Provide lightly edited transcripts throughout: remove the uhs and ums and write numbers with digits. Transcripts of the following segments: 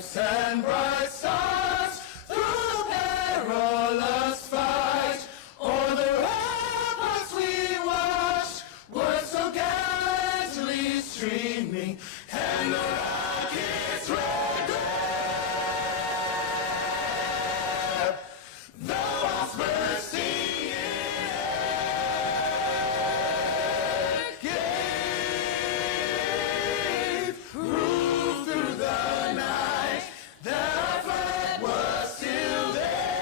stripes and bright stars, through the perilous fight, o'er the ramparts we watched, were so gallantly streaming, and the rockets' red glare, the walls bursting in air, gave proof through the night that our flag was still there.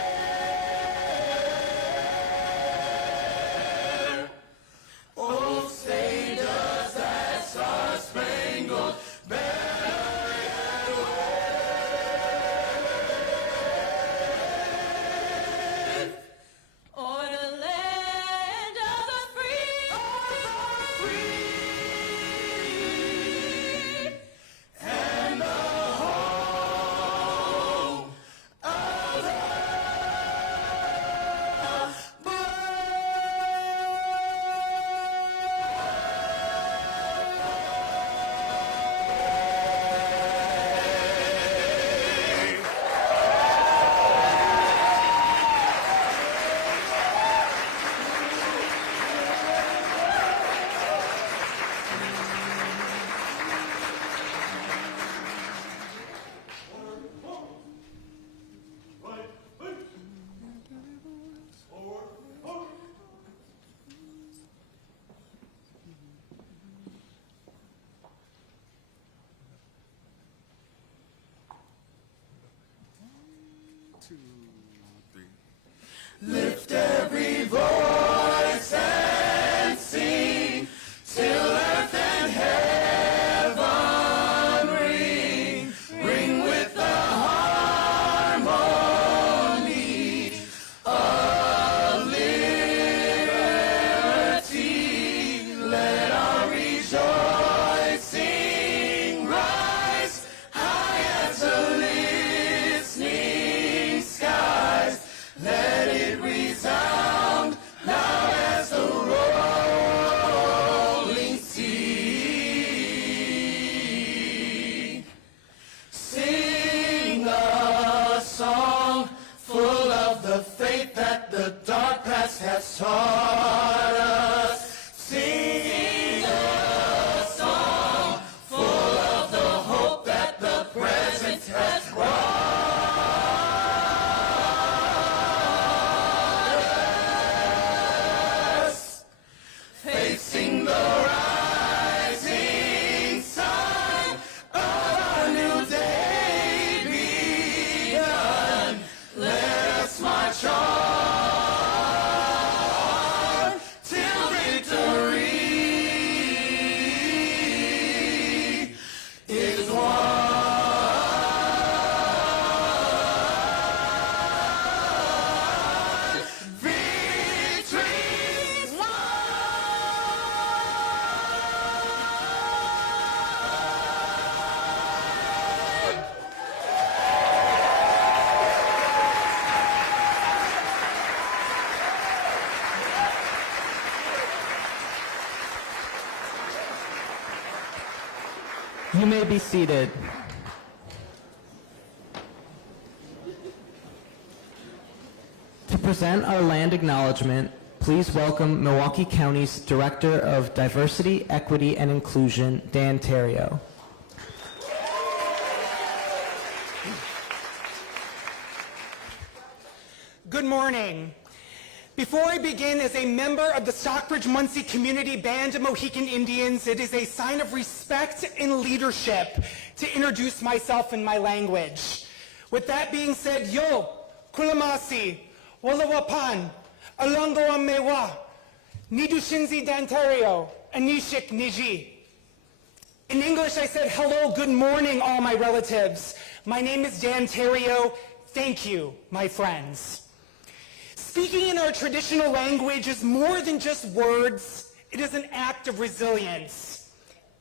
Oh, say does that star-spangled banner yet wave o'er the land of the free, and the home of the lift every voice and sing till earth and heaven ring, ring with the harmony of liberty. Let our rejoicing rise high as the listening skies. Let it resound loud as the rolling sea. Sing a song full of the faith that the dark past has taught us. Sing a song full of the hope that the present has brought us. Facing the rising sun of our new day begun, let us march on till victory is won. Victory's won. You may be seated. To present our land acknowledgement, please welcome Milwaukee County's Director of Diversity, Equity, and Inclusion, Dan Terrio. Good morning. Before I begin, as a member of the Stockbridge-Muncie Community Band of Mohican Indians, it is a sign of respect and leadership to introduce myself in my language. With that being said, yo, kulamasi, walawapan, alongo mewa, nidushinzi dantario, anishik niji. In English, I said, hello, good morning, all my relatives. My name is Dan Terrio. Thank you, my friends. Speaking in our traditional language is more than just words. It is an act of resilience.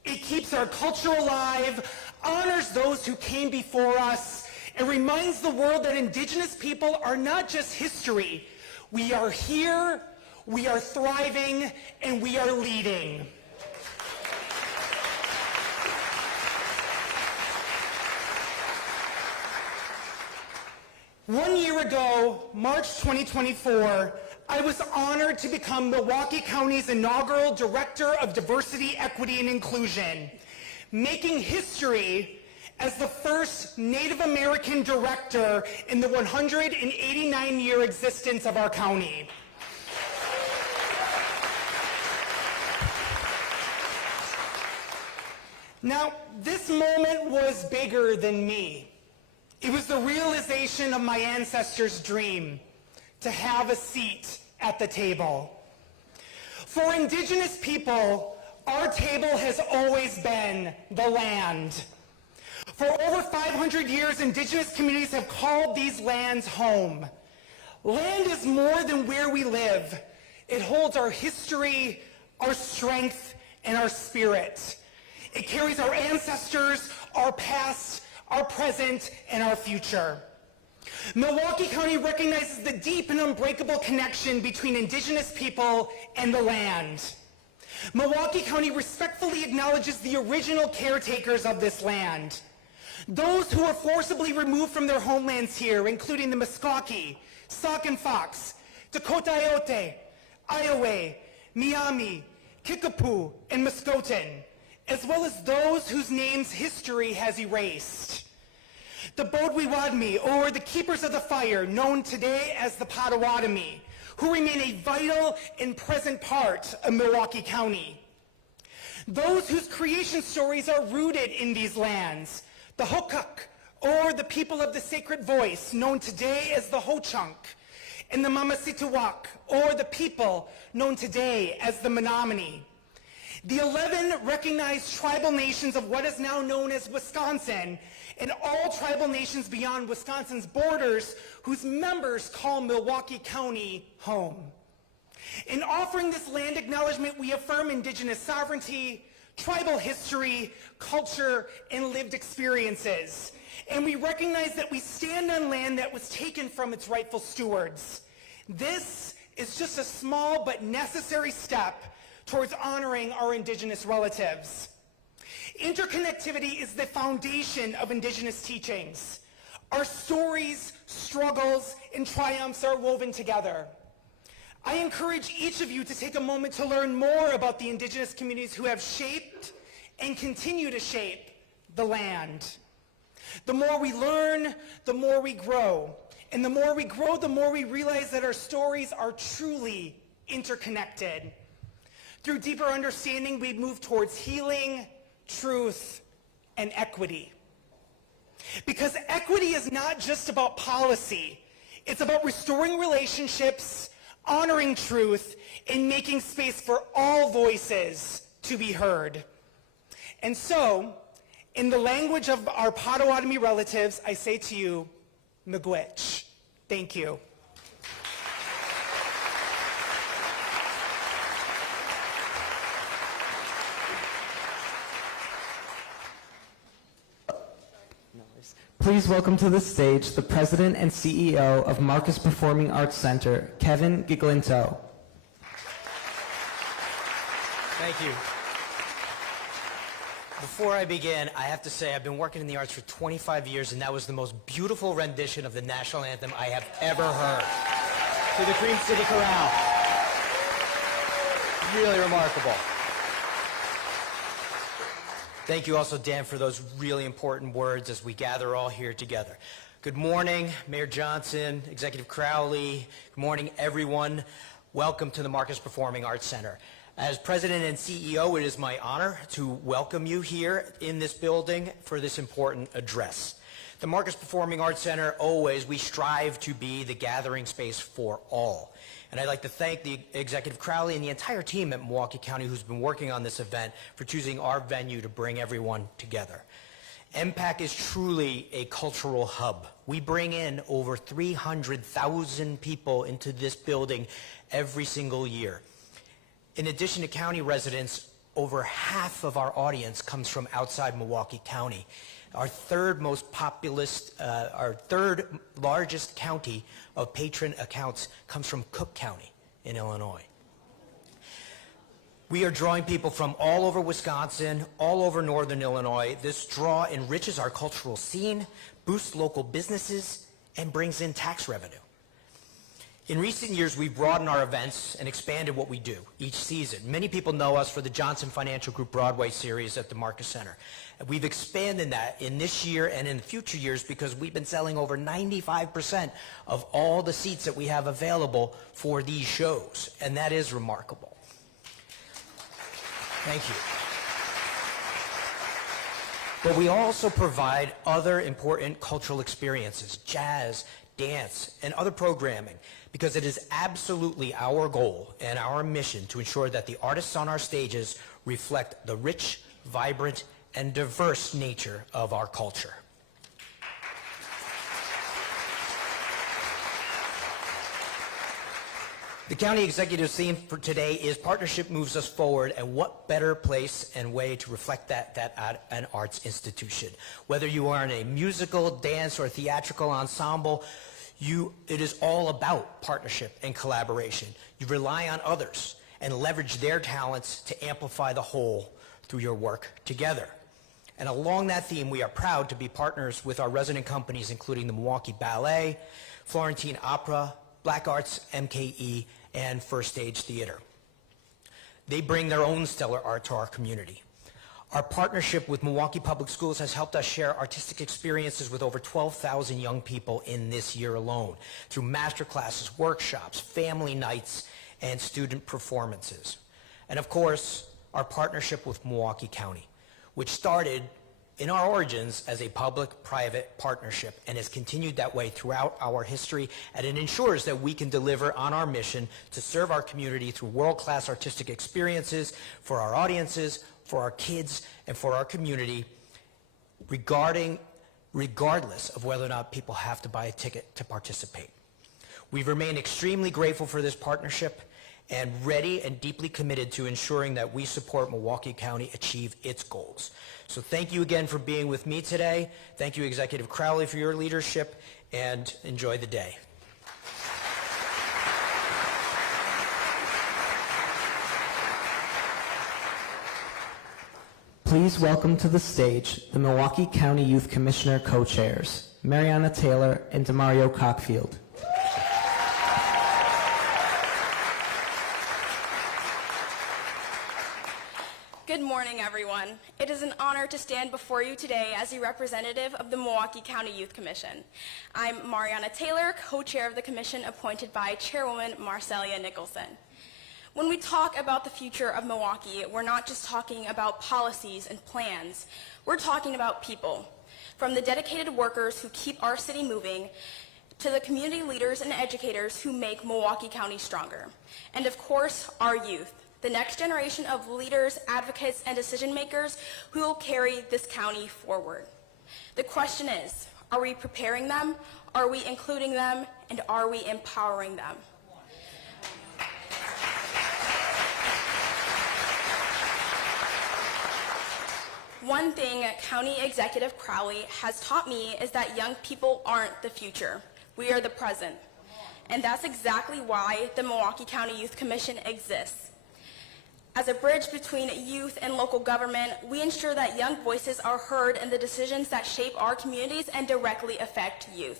It keeps our culture alive, honors those who came before us, and reminds the world that Indigenous people are not just history. We are here, we are thriving, and we are leading. 1 year ago, March 2024, I was honored to become Milwaukee County's inaugural Director of Diversity, Equity, and Inclusion, making history as the first Native American director in the 189-year existence of our county. Now, this moment was bigger than me. It was the realization of my ancestors' dream to have a seat at the table. For Indigenous people, our table has always been the land. For over 500 years, Indigenous communities have called these lands home. Land is more than where we live. It holds our history, our strength, and our spirit. It carries our ancestors, our past, our present, and our future. Milwaukee County recognizes the deep and unbreakable connection between Indigenous people and the land. Milwaukee County respectfully acknowledges the original caretakers of this land. Those who were forcibly removed from their homelands here, including the Meskwaki, Sauk and Fox, Dakota Iote, Iowa, Miami, Kickapoo, and Muskotan, as well as those whose names history has erased. The Bodwiwadmi, or the Keepers of the Fire, known today as the Potawatomi, who remain a vital and present part of Milwaukee County. Those whose creation stories are rooted in these lands, the Hokuk, or the people of the sacred voice, known today as the Ho-Chunk, and the Mamasituak, or the people known today as the Menominee. The 11 recognized tribal nations of what is now known as Wisconsin, and all tribal nations beyond Wisconsin's borders, whose members call Milwaukee County home. In offering this land acknowledgement, we affirm Indigenous sovereignty, tribal history, culture, and lived experiences. And we recognize that we stand on land that was taken from its rightful stewards. This is just a small but necessary step towards honoring our Indigenous relatives. Interconnectivity is the foundation of Indigenous teachings. Our stories, struggles, and triumphs are woven together. I encourage each of you to take a moment to learn more about the Indigenous communities who have shaped and continue to shape the land. The more we learn, the more we grow. And the more we grow, the more we realize that our stories are truly interconnected. Through deeper understanding, we move towards healing, truth, and equity. Because equity is not just about policy. It's about restoring relationships, honoring truth, and making space for all voices to be heard. And so, in the language of our Potawatomi relatives, I say to you, miigwech. Thank you. Please welcome to the stage the President and CEO of Marcus Performing Arts Center, Kevin Giglinto. Thank you. Before I begin, I have to say I've been working in the arts for 25 years, and that was the most beautiful rendition of the national anthem I have ever heard. To the Cream City Chorale. Really remarkable. Thank you also, Dan, for those really important words as we gather all here together. Good morning, Mayor Johnson, Executive Crowley. Good morning, everyone. Welcome to the Marcus Performing Arts Center. As President and CEO, it is my honor to welcome you here in this building for this important address. The Marcus Performing Arts Center, always, we strive to be the gathering space for all. And I'd like to thank the Executive Crowley and the entire team at Milwaukee County who's been working on this event for choosing our venue to bring everyone together. MPAC is truly a cultural hub. We bring in over 300,000 people into this building every single year. In addition to county residents, over half of our audience comes from outside Milwaukee County. Our third most populous, our third largest county of patron accounts comes from Cook County in Illinois. We are drawing people from all over Wisconsin, all over northern Illinois. This draw enriches our cultural scene, boosts local businesses, and brings in tax revenue. In recent years, we've broadened our events and expanded what we do each season. Many people know us for the Johnson Financial Group Broadway series at the Marcus Center. And we've expanded that in this year and in future years because we've been selling over 95% of all the seats that we have available for these shows. And that is remarkable. Thank you. But we also provide other important cultural experiences, jazz, dance, and other programming, because it is absolutely our goal and our mission to ensure that the artists on our stages reflect the rich, vibrant, and diverse nature of our culture. The county executive's theme for today is Partnership Moves Us Forward, and what better place and way to reflect that at an arts institution. Whether you are in a musical, dance, or theatrical ensemble, it is all about partnership and collaboration. You rely on others and leverage their talents to amplify the whole through your work together. And along that theme, we are proud to be partners with our resident companies, including the Milwaukee Ballet, Florentine Opera, Black Arts, MKE, and First Stage Theater. They bring their own stellar art to our community. Our partnership with Milwaukee Public Schools has helped us share artistic experiences with over 12,000 young people in this year alone, through master classes, workshops, family nights, and student performances. And of course, our partnership with Milwaukee County, which started in our origins as a public-private partnership and has continued that way throughout our history, and it ensures that we can deliver on our mission to serve our community through world-class artistic experiences for our audiences, for our kids, and for our community, regardless of whether or not people have to buy a ticket to participate. We've remained extremely grateful for this partnership and ready and deeply committed to ensuring that we support Milwaukee County achieve its goals. So thank you again for being with me today. Thank you, Executive Crowley, for your leadership, and enjoy the day. Please welcome to the stage the Milwaukee County Youth Commissioner co-chairs, Mariana Taylor and Demario Cockfield. Good morning, everyone. It is an honor to stand before you today as a representative of the Milwaukee County Youth Commission. I'm Mariana Taylor, co-chair of the commission appointed by Chairwoman Marcelia Nicholson. When we talk about the future of Milwaukee, we're not just talking about policies and plans. We're talking about people, from the dedicated workers who keep our city moving to the community leaders and educators who make Milwaukee County stronger. And of course, our youth, the next generation of leaders, advocates, and decision makers who will carry this county forward. The question is, are we preparing them? Are we including them? And are we empowering them? One thing County Executive Crowley has taught me is that young people aren't the future. We are the present. And that's exactly why the Milwaukee County Youth Commission exists. As a bridge between youth and local government, we ensure that young voices are heard in the decisions that shape our communities and directly affect youth.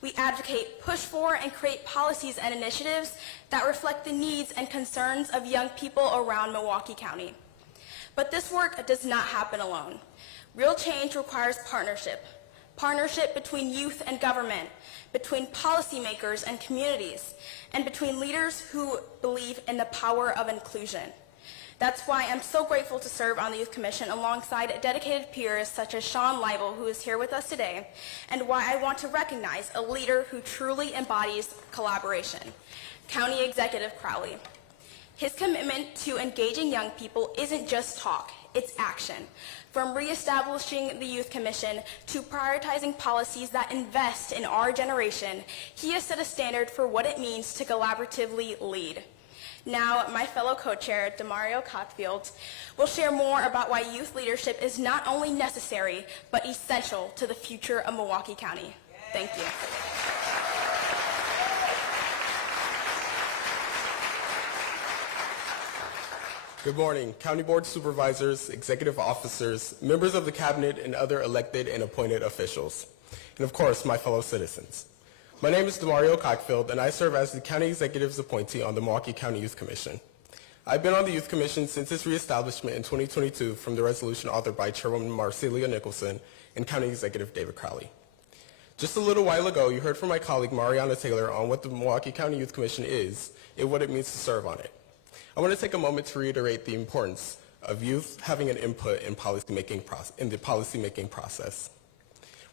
We advocate, push for, and create policies and initiatives that reflect the needs and concerns of young people around Milwaukee County. But this work does not happen alone. Real change requires partnership. Partnership between youth and government, between policymakers and communities, and between leaders who believe in the power of inclusion. That's why I'm so grateful to serve on the Youth Commission alongside dedicated peers such as Sean Leibel, who is here with us today, and why I want to recognize a leader who truly embodies collaboration, County Executive Crowley. His commitment to engaging young people isn't just talk, it's action. From reestablishing the Youth Commission to prioritizing policies that invest in our generation, he has set a standard for what it means to collaboratively lead. Now, my fellow co-chair, Demario Cockfield, will share more about why youth leadership is not only necessary, but essential to the future of Milwaukee County. Thank you. Good morning, County Board Supervisors, Executive Officers, members of the Cabinet, and other elected and appointed officials, and of course, my fellow citizens. My name is Demario Cockfield, and I serve as the County Executive's appointee on the Milwaukee County Youth Commission. I've been on the Youth Commission since its reestablishment in 2022 from the resolution authored by Chairwoman Marcelia Nicholson and County Executive David Crowley. Just a little while ago, you heard from my colleague Mariana Taylor on what the Milwaukee County Youth Commission is and what it means to serve on it. I want to take a moment to reiterate the importance of youth having an input in the policymaking process.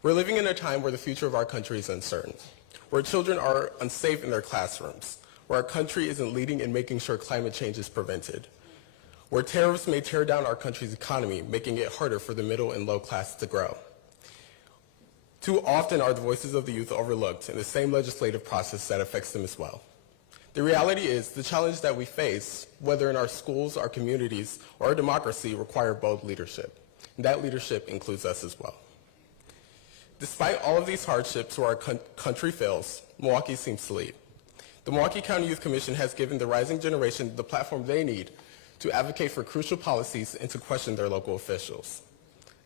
We're living in a time where the future of our country is uncertain, where children are unsafe in their classrooms, where our country isn't leading in making sure climate change is prevented, where tariffs may tear down our country's economy, making it harder for the middle and low class to grow. Too often are the voices of the youth overlooked in the same legislative process that affects them as well. The reality is the challenge that we face, whether in our schools, our communities, or our democracy, require bold leadership. And that leadership includes us as well. Despite all of these hardships where our country fails, Milwaukee seems to lead. The Milwaukee County Youth Commission has given the rising generation the platform they need to advocate for crucial policies and to question their local officials.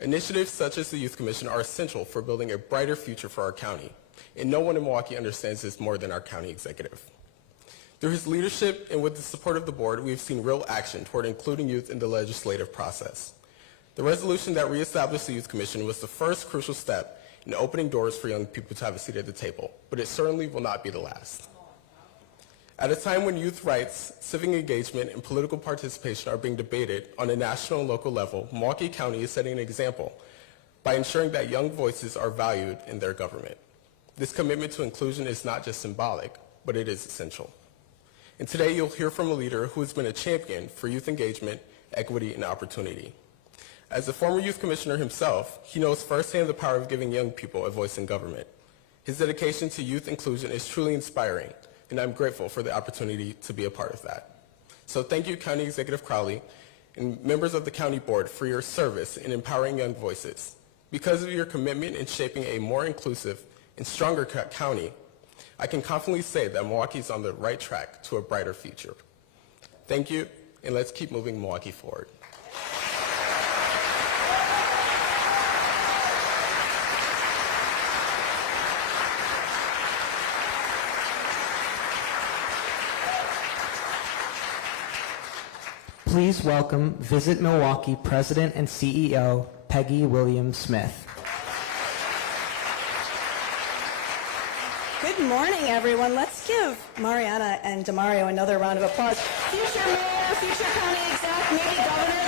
Initiatives such as the Youth Commission are essential for building a brighter future for our county, and no one in Milwaukee understands this more than our county executive. Through his leadership and with the support of the board, we have seen real action toward including youth in the legislative process. The resolution that reestablished the Youth Commission was the first crucial step in opening doors for young people to have a seat at the table, but it certainly will not be the last. At a time when youth rights, civic engagement, and political participation are being debated on a national and local level, Milwaukee County is setting an example by ensuring that young voices are valued in their government. This commitment to inclusion is not just symbolic, but it is essential. And today you'll hear from a leader who has been a champion for youth engagement, equity, and opportunity. As a former youth commissioner himself, he knows firsthand the power of giving young people a voice in government. His dedication to youth inclusion is truly inspiring, and I'm grateful for the opportunity to be a part of that. So thank you, County Executive Crowley, and members of the County Board for your service in empowering young voices. Because of your commitment in shaping a more inclusive and stronger county, I can confidently say that Milwaukee is on the right track to a brighter future. Thank you, and let's keep moving Milwaukee forward. Please welcome Visit Milwaukee President and CEO, Peggy Williams-Smith. Good morning, everyone. Let's give Mariana and Demario another round of applause. Future mayor, future county exec, maybe governor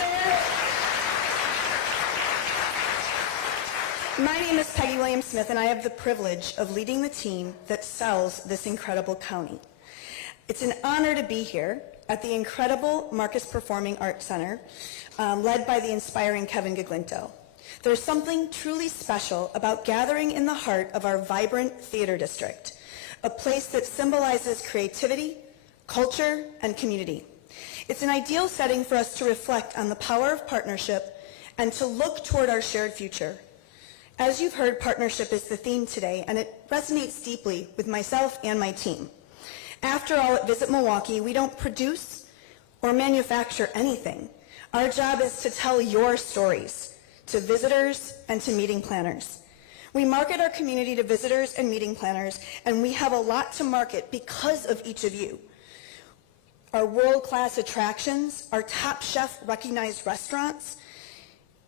there. My name is Peggy Williams-Smith, and I have the privilege of leading the team that sells this incredible county. It's an honor to be here at the incredible Marcus Performing Arts Center, led by the inspiring Kevin Gaglinto. There's something truly special about gathering in the heart of our vibrant theater district, a place that symbolizes creativity, culture, and community. It's an ideal setting for us to reflect on the power of partnership and to look toward our shared future. As you've heard, partnership is the theme today, and it resonates deeply with myself and my team. After all, at Visit Milwaukee, we don't produce or manufacture anything. Our job is to tell your stories to visitors and to meeting planners. We market our community to visitors and meeting planners, and we have a lot to market because of each of you. Our world-class attractions, our Top Chef recognized restaurants,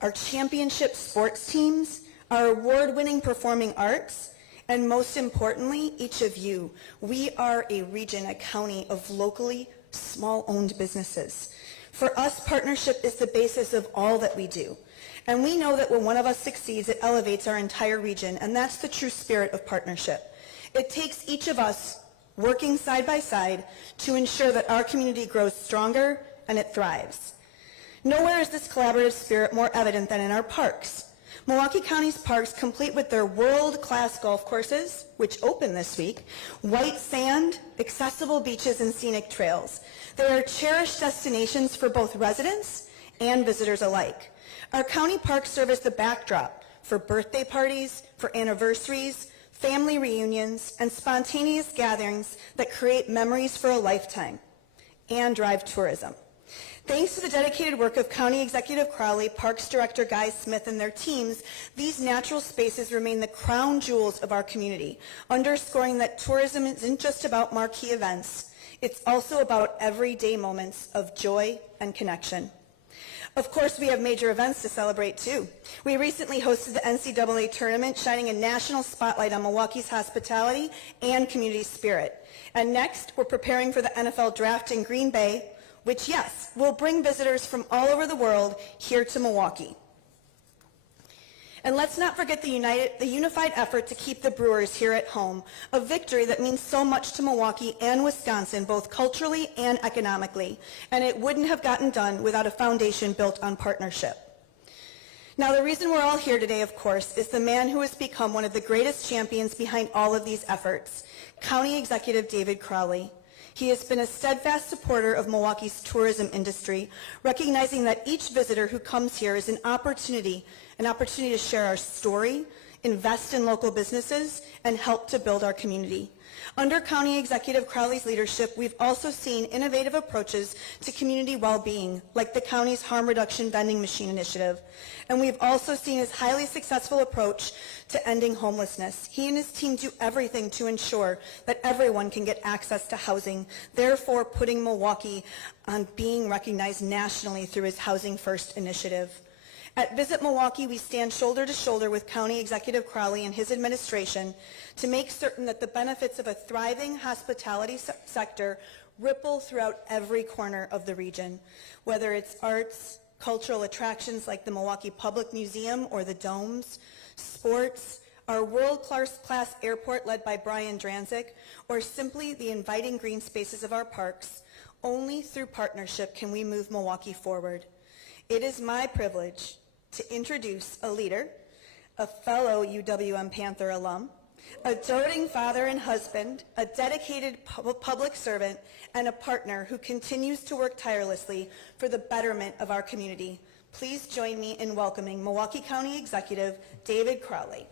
our championship sports teams, our award-winning performing arts, and most importantly, each of you. We are a region, a county of locally small-owned businesses. For us, partnership is the basis of all that we do. And we know that when one of us succeeds, it elevates our entire region, and that's the true spirit of partnership. It takes each of us working side by side to ensure that our community grows stronger and it thrives. Nowhere is this collaborative spirit more evident than in our parks. Milwaukee County's parks, complete with their world-class golf courses, which open this week, white sand, accessible beaches, and scenic trails. They are cherished destinations for both residents and visitors alike. Our county parks serve as the backdrop for birthday parties, for anniversaries, family reunions, and spontaneous gatherings that create memories for a lifetime and drive tourism. Thanks to the dedicated work of County Executive Crowley, Parks Director Guy Smith, and their teams, these natural spaces remain the crown jewels of our community, underscoring that tourism isn't just about marquee events. It's also about everyday moments of joy and connection. Of course, we have major events to celebrate, too. We recently hosted the NCAA tournament, shining a national spotlight on Milwaukee's hospitality and community spirit. And next, we're preparing for the NFL draft in Green Bay, which, yes, will bring visitors from all over the world here to Milwaukee. And let's not forget the unified effort to keep the Brewers here at home, a victory that means so much to Milwaukee and Wisconsin, both culturally and economically. And it wouldn't have gotten done without a foundation built on partnership. Now, the reason we're all here today, of course, is the man who has become one of the greatest champions behind all of these efforts, County Executive David Crowley. He has been a steadfast supporter of Milwaukee's tourism industry, recognizing that each visitor who comes here is an opportunity to share our story, invest in local businesses, and help to build our community. Under County Executive Crowley's leadership, we've also seen innovative approaches to community well-being, like the county's harm reduction vending machine initiative. And we've also seen his highly successful approach to ending homelessness. He and his team do everything to ensure that everyone can get access to housing, therefore putting Milwaukee on being recognized nationally through his Housing First initiative. At Visit Milwaukee, we stand shoulder to shoulder with County Executive Crowley and his administration to make certain that the benefits of a thriving hospitality sector ripple throughout every corner of the region, whether it's arts, cultural attractions like the Milwaukee Public Museum or the Domes, sports, our world-class airport led by Brian Dranzik, or simply the inviting green spaces of our parks. Only through partnership can we move Milwaukee forward. It is my privilege to introduce a leader, a fellow UWM Panther alum, a doting father and husband, a dedicated public servant, and a partner who continues to work tirelessly for the betterment of our community. Please join me in welcoming Milwaukee County Executive David Crowley.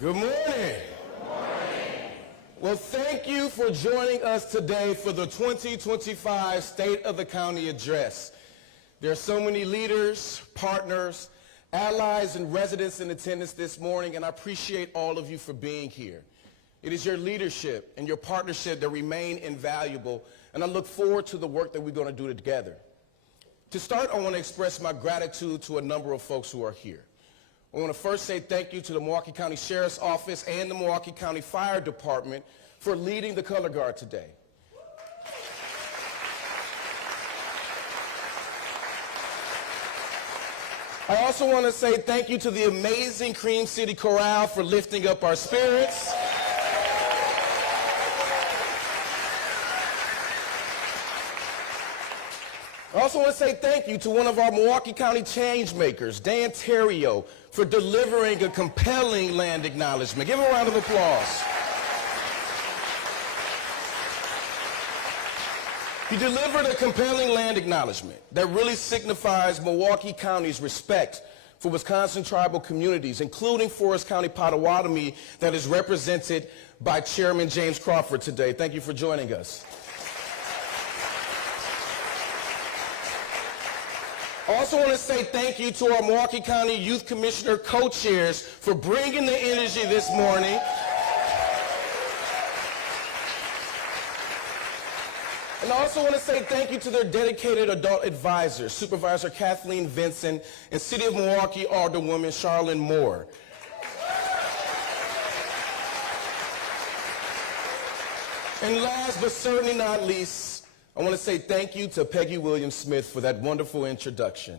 Good morning. Well, thank you for joining us today for the 2025 State of the County Address. There are so many leaders, partners, allies, and residents in attendance this morning, and I appreciate all of you for being here. It is your leadership and your partnership that remain invaluable, and I look forward to the work that we're going to do together. To start, I want to express my gratitude to a number of folks who are here. I want to first say thank you to the Milwaukee County Sheriff's Office and the Milwaukee County Fire Department for leading the color guard today. I also want to say thank you to the amazing Cream City Chorale for lifting up our spirits. I also want to say thank you to one of our Milwaukee County change makers, Dan Terrio, for delivering a compelling land acknowledgement. Give him a round of applause. He delivered a compelling land acknowledgement that really signifies Milwaukee County's respect for Wisconsin tribal communities, including Forest County Potawatomi, that is represented by Chairman James Crawford today. Thank you for joining us. I also want to say thank you to our Milwaukee County Youth Commissioner co-chairs for bringing the energy this morning. And I also want to say thank you to their dedicated adult advisors, Supervisor Kathleen Vinson and City of Milwaukee Alderwoman Charlene Moore. And last but certainly not least, I want to say thank you to Peggy Williams-Smith for that wonderful introduction.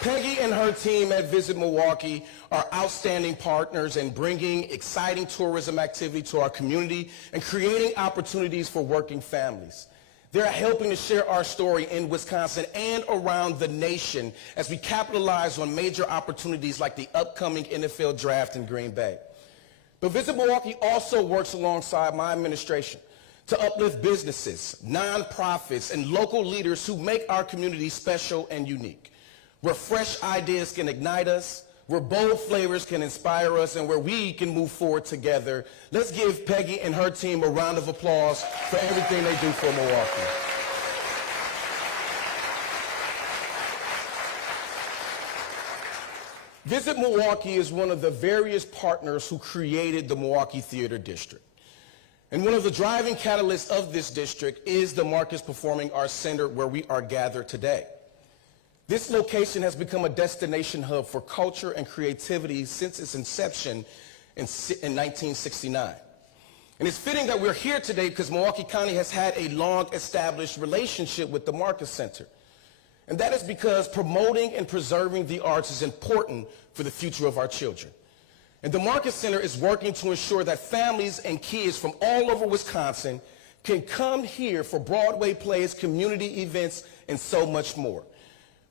Peggy and her team at Visit Milwaukee are outstanding partners in bringing exciting tourism activity to our community and creating opportunities for working families. They're helping to share our story in Wisconsin and around the nation as we capitalize on major opportunities like the upcoming NFL draft in Green Bay. But Visit Milwaukee also works alongside my administration to uplift businesses, nonprofits, and local leaders who make our community special and unique. Where fresh ideas can ignite us, where bold flavors can inspire us, and where we can move forward together. Let's give Peggy and her team a round of applause for everything they do for Milwaukee. Visit Milwaukee is one of the various partners who created the Milwaukee Theater District. And one of the driving catalysts of this district is the Marcus Performing Arts Center, where we are gathered today. This location has become a destination hub for culture and creativity since its inception in 1969. And it's fitting that we're here today because Milwaukee County has had a long-established relationship with the Marcus Center. And that is because promoting and preserving the arts is important for the future of our children. And the Marcus Center is working to ensure that families and kids from all over Wisconsin can come here for Broadway plays, community events, and so much more.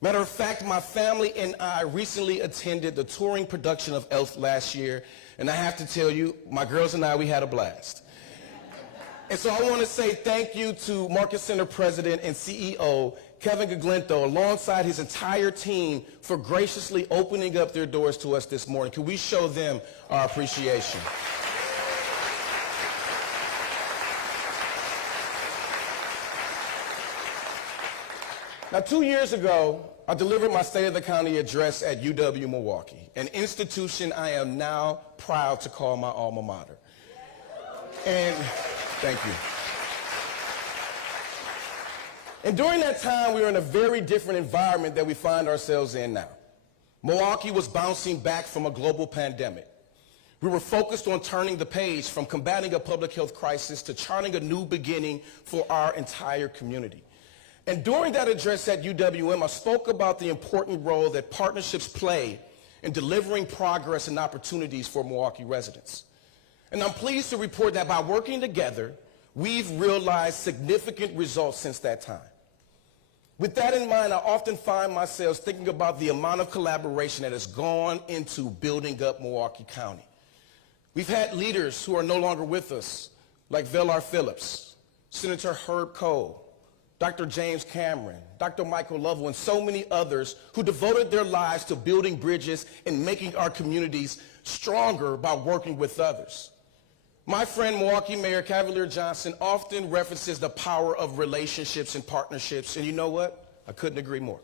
Matter of fact, my family and I recently attended the touring production of Elf last year, and I have to tell you, my girls and I, we had a blast. And so I want to say thank you to Marcus Center President and CEO Kevin Gaglento, alongside his entire team, for graciously opening up their doors to us this morning. Can we show them our appreciation? Now, 2 years ago, I delivered my State of the County address at UW-Milwaukee, an institution I am now proud to call my alma mater. And thank you. And during that time, we were in a very different environment that we find ourselves in now. Milwaukee was bouncing back from a global pandemic. We were focused on turning the page from combating a public health crisis to charting a new beginning for our entire community. And during that address at UWM, I spoke about the important role that partnerships play in delivering progress and opportunities for Milwaukee residents. And I'm pleased to report that by working together, we've realized significant results since that time. With that in mind, I often find myself thinking about the amount of collaboration that has gone into building up Milwaukee County. We've had leaders who are no longer with us, like Velar Phillips, Senator Herb Cole, Dr. James Cameron, Dr. Michael Lovell, and so many others who devoted their lives to building bridges and making our communities stronger by working with others. My friend Milwaukee Mayor Cavalier Johnson often references the power of relationships and partnerships, and you know what? I couldn't agree more.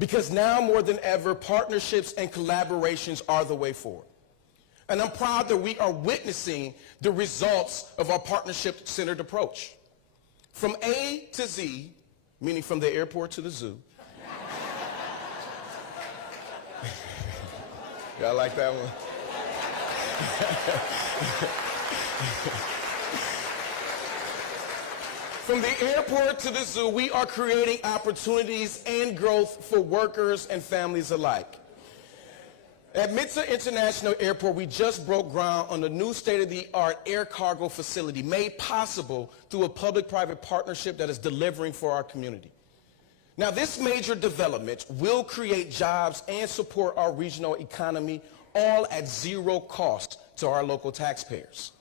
Because now more than ever, partnerships and collaborations are the way forward. And I'm proud that we are witnessing the results of our partnership-centered approach. From A to Z, meaning from the airport to the zoo. Y'all like that one? From the airport to the zoo, we are creating opportunities and growth for workers and families alike. At Mitza International Airport, we just broke ground on a new state-of-the-art air cargo facility made possible through a public-private partnership that is delivering for our community. Now, this major development will create jobs and support our regional economy, all at zero cost to our local taxpayers.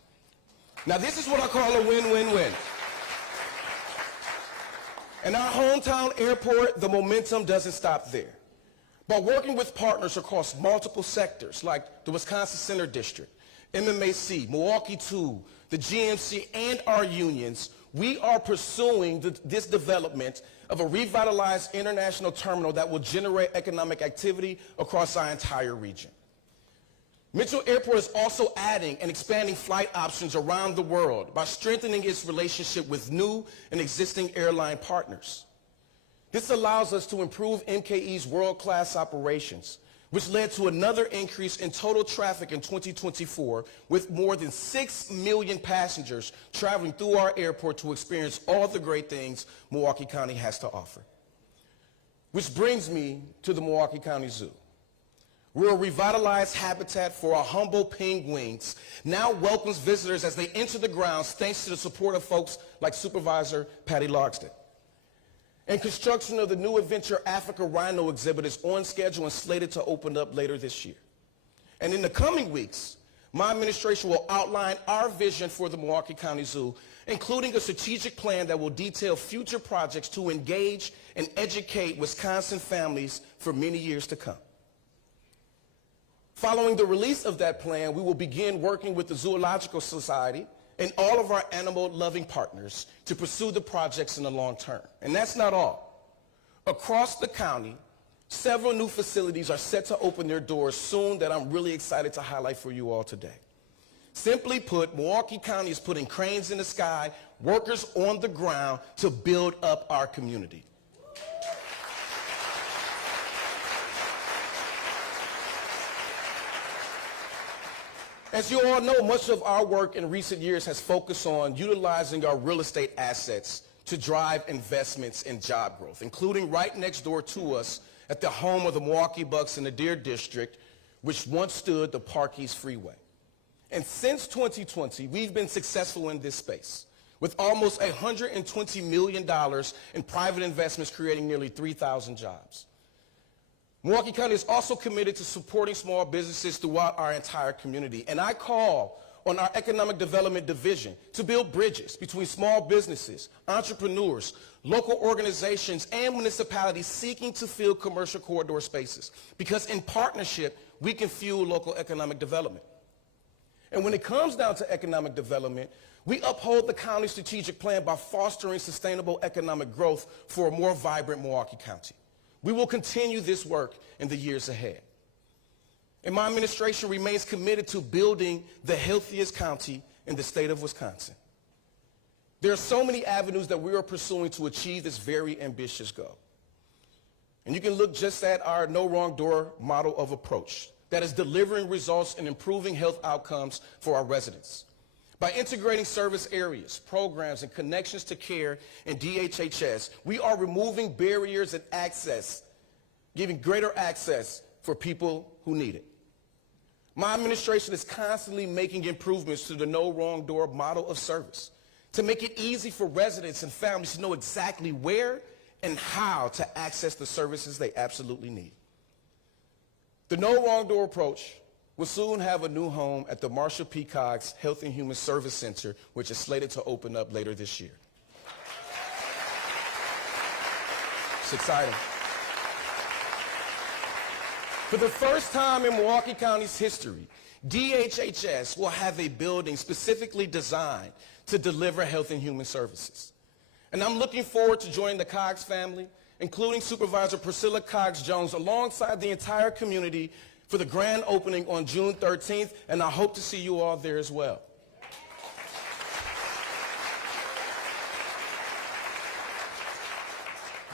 Now, this is what I call a win-win-win. In our hometown airport, the momentum doesn't stop there. By working with partners across multiple sectors like the Wisconsin Center District, MMAC, Milwaukee 2, the GMC, and our unions, we are pursuing this development of a revitalized international terminal that will generate economic activity across our entire region. Mitchell Airport is also adding and expanding flight options around the world by strengthening its relationship with new and existing airline partners. This allows us to improve MKE's world-class operations which led to another increase in total traffic in 2024, with more than 6 million passengers traveling through our airport to experience all the great things Milwaukee County has to offer. Which brings me to the Milwaukee County Zoo. Where a revitalized habitat for our humble penguins now welcomes visitors as they enter the grounds thanks to the support of folks like Supervisor Patty Logsdon. And construction of the new Adventure Africa Rhino exhibit is on schedule and slated to open up later this year. And in the coming weeks, my administration will outline our vision for the Milwaukee County Zoo, including a strategic plan that will detail future projects to engage and educate Wisconsin families for many years to come. Following the release of that plan, we will begin working with the Zoological Society and all of our animal-loving partners to pursue the projects in the long term. And that's not all. Across the county, several new facilities are set to open their doors soon that I'm really excited to highlight for you all today. Simply put, Milwaukee County is putting cranes in the sky, workers on the ground to build up our community. As you all know, much of our work in recent years has focused on utilizing our real estate assets to drive investments in job growth, including right next door to us at the home of the Milwaukee Bucks in the Deer District, which once stood the Park East Freeway. And since 2020, we've been successful in this space, with almost $120 million in private investments creating nearly 3,000 jobs. Milwaukee County is also committed to supporting small businesses throughout our entire community. And I call on our Economic Development Division to build bridges between small businesses, entrepreneurs, local organizations, and municipalities seeking to fill commercial corridor spaces. Because in partnership, we can fuel local economic development. And when it comes down to economic development, we uphold the county's strategic plan by fostering sustainable economic growth for a more vibrant Milwaukee County. We will continue this work in the years ahead. And my administration remains committed to building the healthiest county in the state of Wisconsin. There are so many avenues that we are pursuing to achieve this very ambitious goal. And you can look just at our no wrong door model of approach that is delivering results and improving health outcomes for our residents. By integrating service areas, programs, and connections to care in DHHS, we are removing barriers and access, giving greater access for people who need it. My administration is constantly making improvements to the no wrong door model of service to make it easy for residents and families to know exactly where and how to access the services they absolutely need. The no wrong door approach will soon have a new home at the Marshall P. Cox Health and Human Service Center, which is slated to open up later this year. It's exciting. For the first time in Milwaukee County's history, DHHS will have a building specifically designed to deliver health and human services. And I'm looking forward to joining the Cox family, including Supervisor Priscilla Cox-Jones, alongside the entire community for the grand opening on June 13th, and I hope to see you all there as well.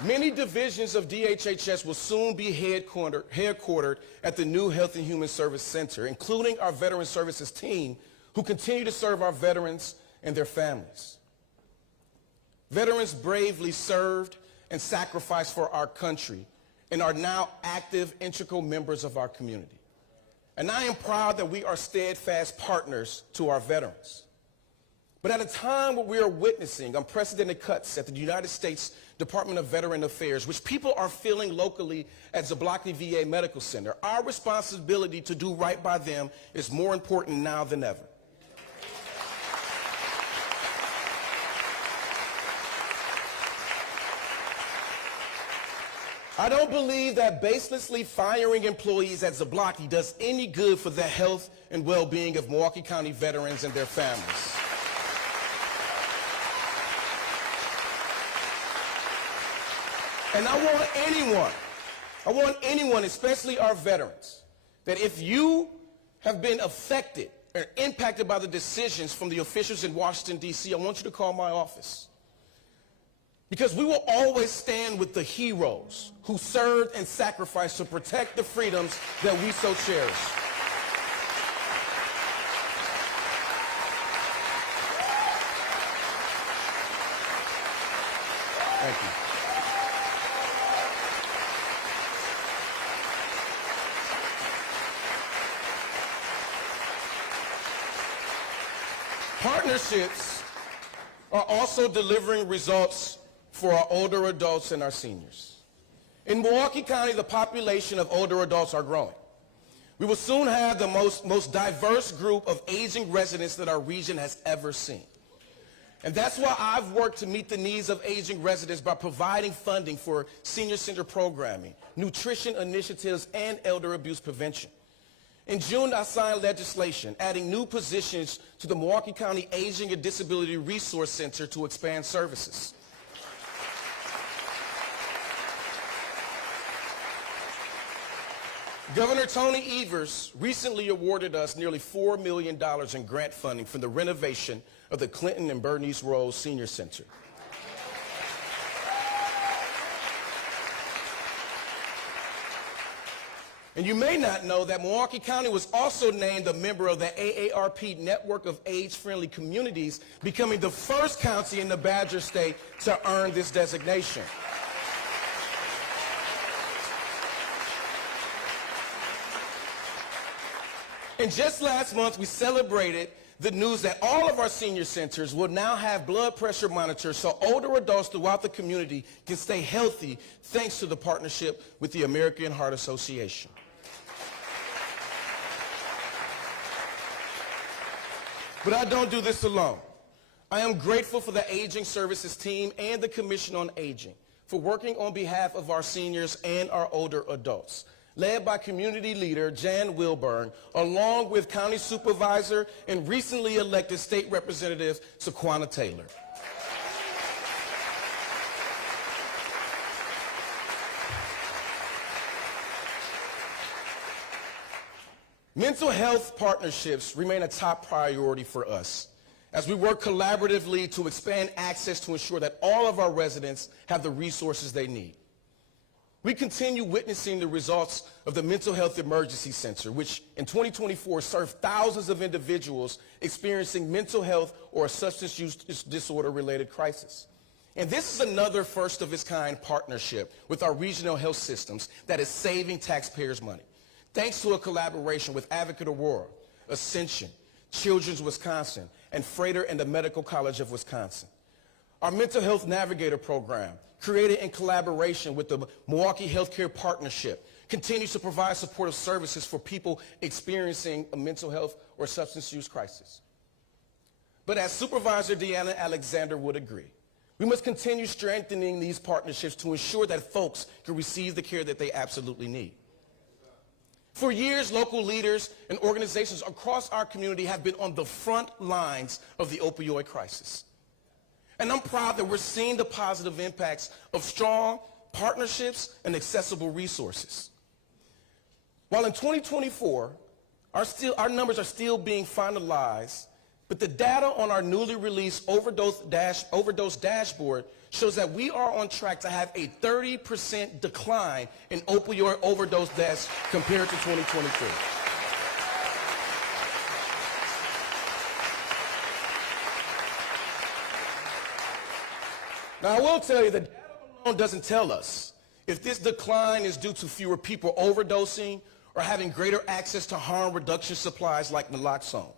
Many divisions of DHHS will soon be headquartered at the new Health and Human Service Center, including our Veteran Services team, who continue to serve our veterans and their families. Veterans bravely served and sacrificed for our country and are now active, integral members of our community. And I am proud that we are steadfast partners to our veterans. But at a time when we are witnessing unprecedented cuts at the United States Department of Veteran Affairs, which people are feeling locally at Zablocki VA Medical Center, our responsibility to do right by them is more important now than ever. I don't believe that baselessly firing employees at Zablocki does any good for the health and well-being of Milwaukee County veterans and their families. And I want anyone, especially our veterans, that if you have been affected or impacted by the decisions from the officials in Washington, D.C., I want you to call my office. Because we will always stand with the heroes who served and sacrificed to protect the freedoms that we so cherish. Thank you. Partnerships are also delivering results for our older adults and our seniors. In Milwaukee County, the population of older adults are growing. We will soon have the most diverse group of aging residents that our region has ever seen. And that's why I've worked to meet the needs of aging residents by providing funding for senior center programming, nutrition initiatives, and elder abuse prevention. In June, I signed legislation adding new positions to the Milwaukee County Aging and Disability Resource Center to expand services. Governor Tony Evers recently awarded us nearly $4 million in grant funding for the renovation of the Clinton and Bernice Rose Senior Center. And you may not know that Milwaukee County was also named a member of the AARP Network of Age-Friendly Communities, becoming the first county in the Badger State to earn this designation. And just last month, we celebrated the news that all of our senior centers will now have blood pressure monitors so older adults throughout the community can stay healthy thanks to the partnership with the American Heart Association. But I don't do this alone. I am grateful for the Aging Services team and the Commission on Aging for working on behalf of our seniors and our older adults, led by community leader Jan Wilburn, along with County Supervisor and recently elected State Representative Saquana Taylor. Mental health partnerships remain a top priority for us as we work collaboratively to expand access to ensure that all of our residents have the resources they need. We continue witnessing the results of the Mental Health Emergency Center, which in 2024 served thousands of individuals experiencing mental health or a substance use disorder-related crisis. And this is another first-of-its-kind partnership with our regional health systems that is saving taxpayers money, thanks to a collaboration with Advocate Aurora, Ascension, Children's Wisconsin, and Freighter and the Medical College of Wisconsin. Our Mental Health Navigator program, created in collaboration with the Milwaukee Healthcare Partnership, continues to provide supportive services for people experiencing a mental health or substance use crisis. But as Supervisor Deanna Alexander would agree, we must continue strengthening these partnerships to ensure that folks can receive the care that they absolutely need. For years, local leaders and organizations across our community have been on the front lines of the opioid crisis. And I'm proud that we're seeing the positive impacts of strong partnerships and accessible resources. While in 2024, our numbers are still being finalized, but the data on our newly released overdose dashboard shows that we are on track to have a 30% decline in opioid overdose deaths compared to 2023. Now, I will tell you that data alone doesn't tell us if this decline is due to fewer people overdosing or having greater access to harm reduction supplies like naloxone.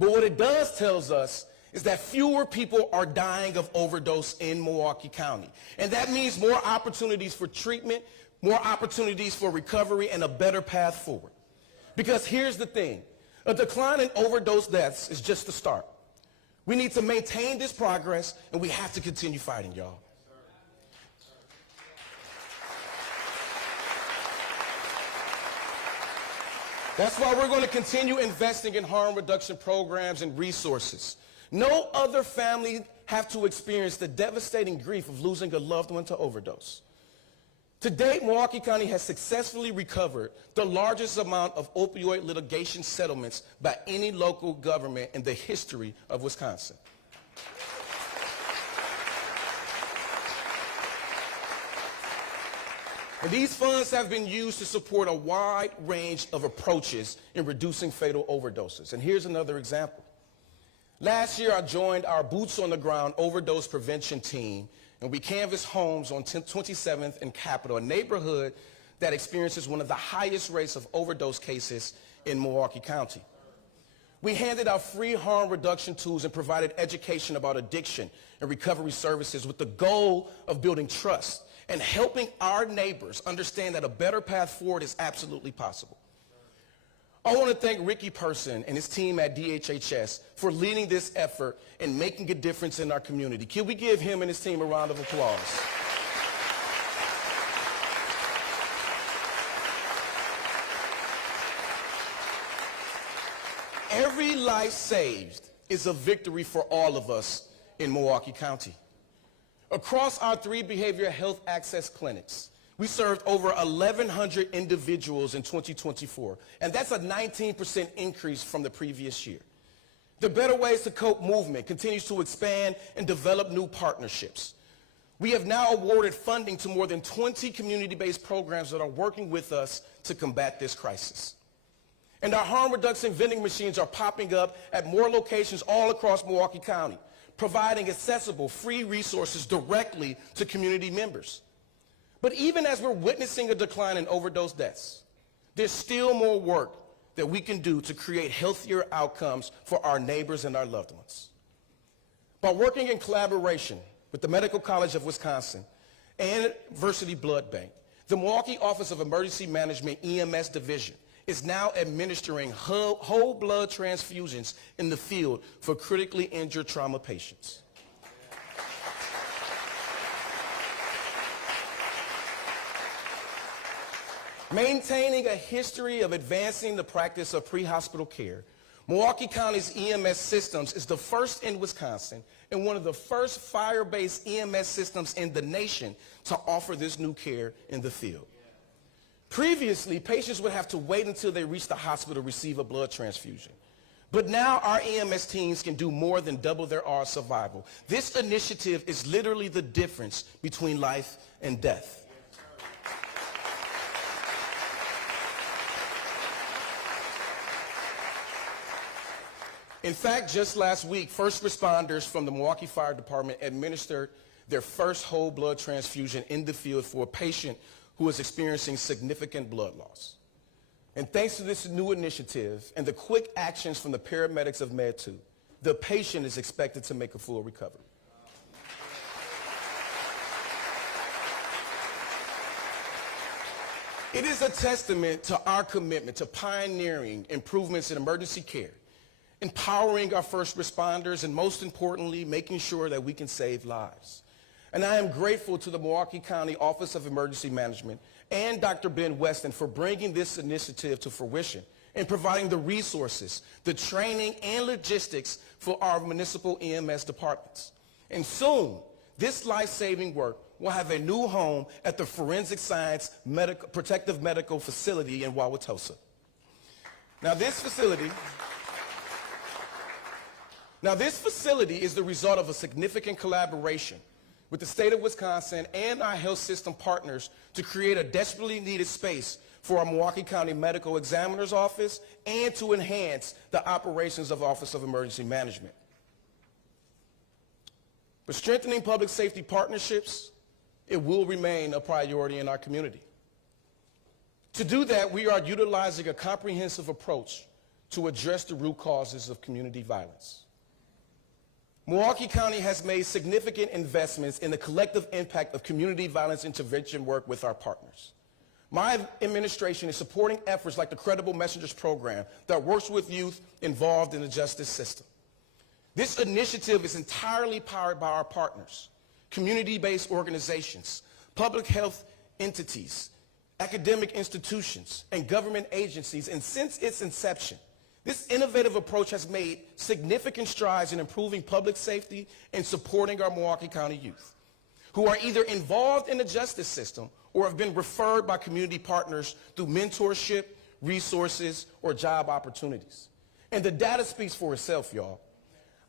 But what it does tell us is that fewer people are dying of overdose in Milwaukee County. And that means more opportunities for treatment, more opportunities for recovery, and a better path forward. Because here's the thing, a decline in overdose deaths is just the start. We need to maintain this progress, and we have to continue fighting, y'all. That's why we're going to continue investing in harm reduction programs and resources. No other family have to experience the devastating grief of losing a loved one to overdose. To date, Milwaukee County has successfully recovered the largest amount of opioid litigation settlements by any local government in the history of Wisconsin. And these funds have been used to support a wide range of approaches in reducing fatal overdoses. And here's another example. Last year, I joined our Boots on the Ground overdose prevention team, and we canvassed homes on 27th and Capitol, a neighborhood that experiences one of the highest rates of overdose cases in Milwaukee County. We handed out free harm reduction tools and provided education about addiction and recovery services with the goal of building trust and helping our neighbors understand that a better path forward is absolutely possible. I want to thank Ricky Person and his team at DHHS for leading this effort and making a difference in our community. Can we give him and his team a round of applause? Every life saved is a victory for all of us in Milwaukee County. Across our 3 behavioral health access clinics, we served over 1,100 individuals in 2024, and that's a 19% increase from the previous year. The Better Ways to Cope movement continues to expand and develop new partnerships. We have now awarded funding to more than 20 community-based programs that are working with us to combat this crisis. And our harm reduction vending machines are popping up at more locations all across Milwaukee County, providing accessible, free resources directly to community members. But even as we're witnessing a decline in overdose deaths, there's still more work that we can do to create healthier outcomes for our neighbors and our loved ones. By working in collaboration with the Medical College of Wisconsin and University Blood Bank, the Milwaukee Office of Emergency Management EMS Division is now administering whole blood transfusions in the field for critically injured trauma patients. Maintaining a history of advancing the practice of pre-hospital care, Milwaukee County's EMS systems is the first in Wisconsin and one of the first fire-based EMS systems in the nation to offer this new care in the field. Previously, patients would have to wait until they reached the hospital to receive a blood transfusion. But now our EMS teams can do more than double their odds of survival. This initiative is literally the difference between life and death. In fact, just last week, first responders from the Milwaukee Fire Department administered their first whole blood transfusion in the field for a patient who was experiencing significant blood loss. And thanks to this new initiative and the quick actions from the paramedics of Med 2, the patient is expected to make a full recovery. It is a testament to our commitment to pioneering improvements in emergency care, empowering our first responders, and most importantly, making sure that we can save lives. And I am grateful to the Milwaukee County Office of Emergency Management and Dr. Ben Weston for bringing this initiative to fruition and providing the resources, the training, and logistics for our municipal EMS departments. And soon, this life-saving work will have a new home at the Forensic Science Protective Medical Facility in Wauwatosa. Now, this facility is the result of a significant collaboration with the state of Wisconsin and our health system partners to create a desperately needed space for our Milwaukee County Medical Examiner's Office and to enhance the operations of Office of Emergency Management. But strengthening public safety partnerships, it will remain a priority in our community. To do that, we are utilizing a comprehensive approach to address the root causes of community violence. Milwaukee County has made significant investments in the collective impact of community violence intervention work with our partners. My administration is supporting efforts like the Credible Messengers program that works with youth involved in the justice system. This initiative is entirely powered by our partners, community-based organizations, public health entities, academic institutions, and government agencies, and since its inception, this innovative approach has made significant strides in improving public safety and supporting our Milwaukee County youth, who are either involved in the justice system or have been referred by community partners through mentorship, resources, or job opportunities. And the data speaks for itself, y'all.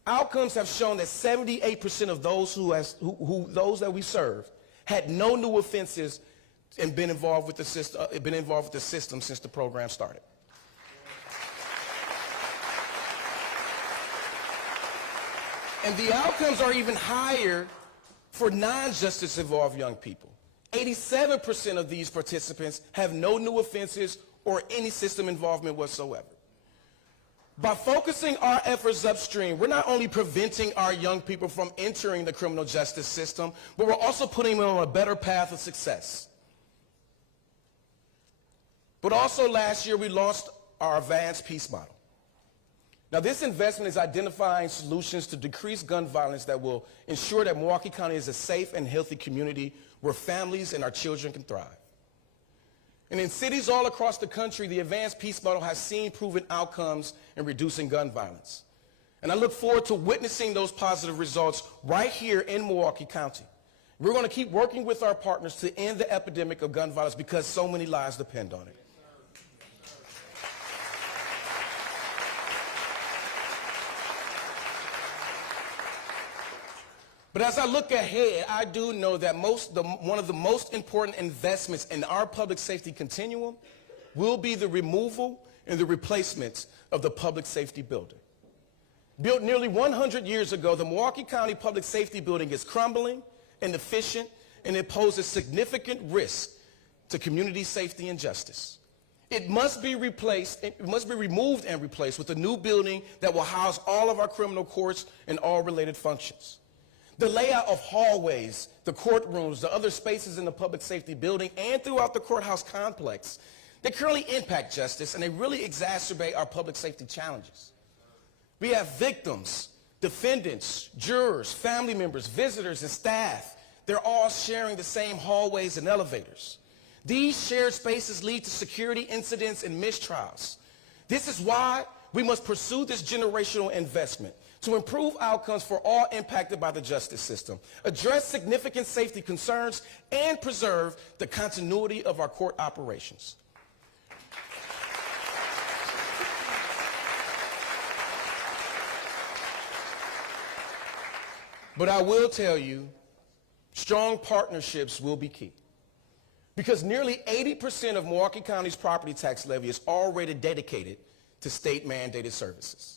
Outcomes have shown that 78% of those those that we serve had no new offenses and been involved with the system since the program started. And the outcomes are even higher for non-justice involved young people. 87% of these participants have no new offenses or any system involvement whatsoever. By focusing our efforts upstream, we're not only preventing our young people from entering the criminal justice system, but we're also putting them on a better path of success. But also last year, we launched our advanced peace model. Now, this investment is identifying solutions to decrease gun violence that will ensure that Milwaukee County is a safe and healthy community where families and our children can thrive. And in cities all across the country, the advanced peace model has seen proven outcomes in reducing gun violence. And I look forward to witnessing those positive results right here in Milwaukee County. We're going to keep working with our partners to end the epidemic of gun violence because so many lives depend on it. But as I look ahead, I do know that one of the most important investments in our public safety continuum will be the removal and the replacement of the public safety building. Built nearly 100 years ago, the Milwaukee County Public Safety Building is crumbling, inefficient, and it poses significant risk to community safety and justice. It must be removed and replaced with a new building that will house all of our criminal courts and all related functions. The layout of hallways, the courtrooms, the other spaces in the public safety building and throughout the courthouse complex, they currently impact justice and they really exacerbate our public safety challenges. We have victims, defendants, jurors, family members, visitors, and staff. They're all sharing the same hallways and elevators. These shared spaces lead to security incidents and mistrials. This is why we must pursue this generational investment to improve outcomes for all impacted by the justice system, address significant safety concerns, and preserve the continuity of our court operations. But I will tell you, strong partnerships will be key. Because nearly 80% of Milwaukee County's property tax levy is already dedicated to state-mandated services.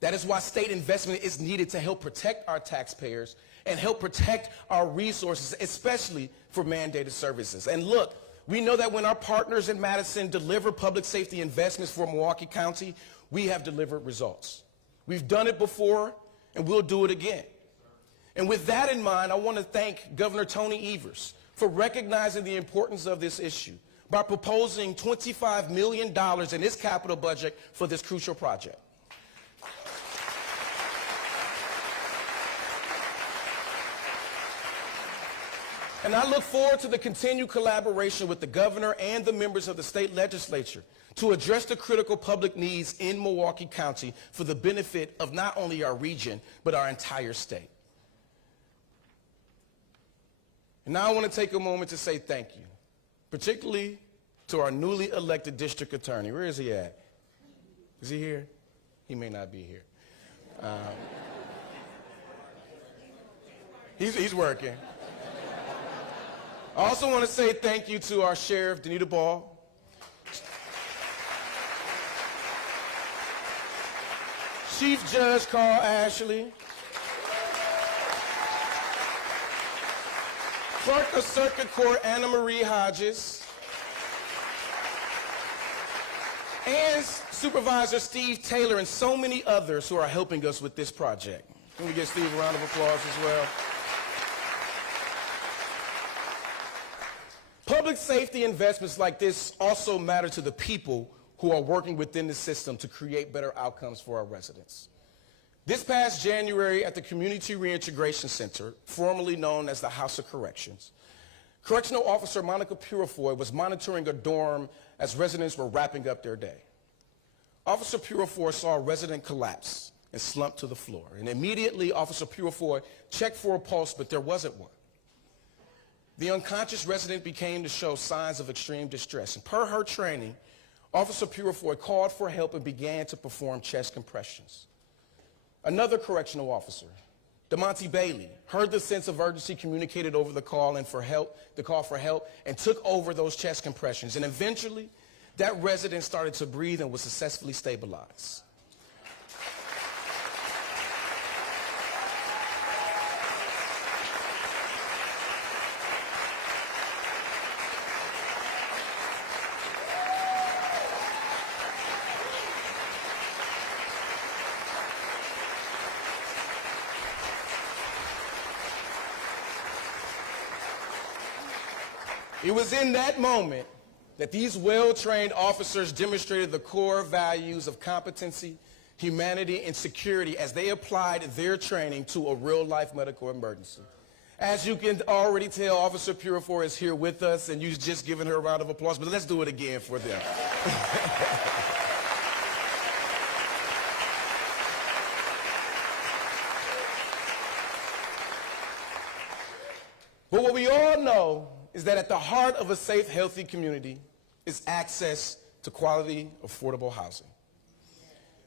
That is why state investment is needed to help protect our taxpayers and help protect our resources, especially for mandated services. And look, we know that when our partners in Madison deliver public safety investments for Milwaukee County, we have delivered results. We've done it before, and we'll do it again. And with that in mind, I want to thank Governor Tony Evers for recognizing the importance of this issue by proposing $25 million in his capital budget for this crucial project. And I look forward to the continued collaboration with the governor and the members of the state legislature to address the critical public needs in Milwaukee County for the benefit of not only our region, but our entire state. And now I want to take a moment to say thank you, particularly to our newly elected district attorney. Where is he at? Is he here? He may not be here. He's working. I also want to say thank you to our Sheriff, Danita Ball, Chief Judge Carl Ashley, Clerk of Circuit Court Anna Marie Hodges, and Supervisor Steve Taylor, and so many others who are helping us with this project. Can we give Steve a round of applause as well? Public safety investments like this also matter to the people who are working within the system to create better outcomes for our residents. This past January at the Community Reintegration Center, formerly known as the House of Corrections, Correctional Officer Monica Purifoy was monitoring a dorm as residents were wrapping up their day. Officer Purifoy saw a resident collapse and slump to the floor, and immediately Officer Purifoy checked for a pulse, but there wasn't one. The unconscious resident began to show signs of extreme distress, and per her training, Officer Purifoy called for help and began to perform chest compressions. Another correctional officer, DeMonte Bailey heard the sense of urgency communicated over the call for help, and took over those chest compressions. And eventually, that resident started to breathe and was successfully stabilized. It was in that moment that these well-trained officers demonstrated the core values of competency, humanity, and security as they applied their training to a real-life medical emergency. As you can already tell, Officer Purifoy is here with us, and you've just given her a round of applause, but let's do it again for them. But what we all know is that at the heart of a safe, healthy community is access to quality, affordable housing.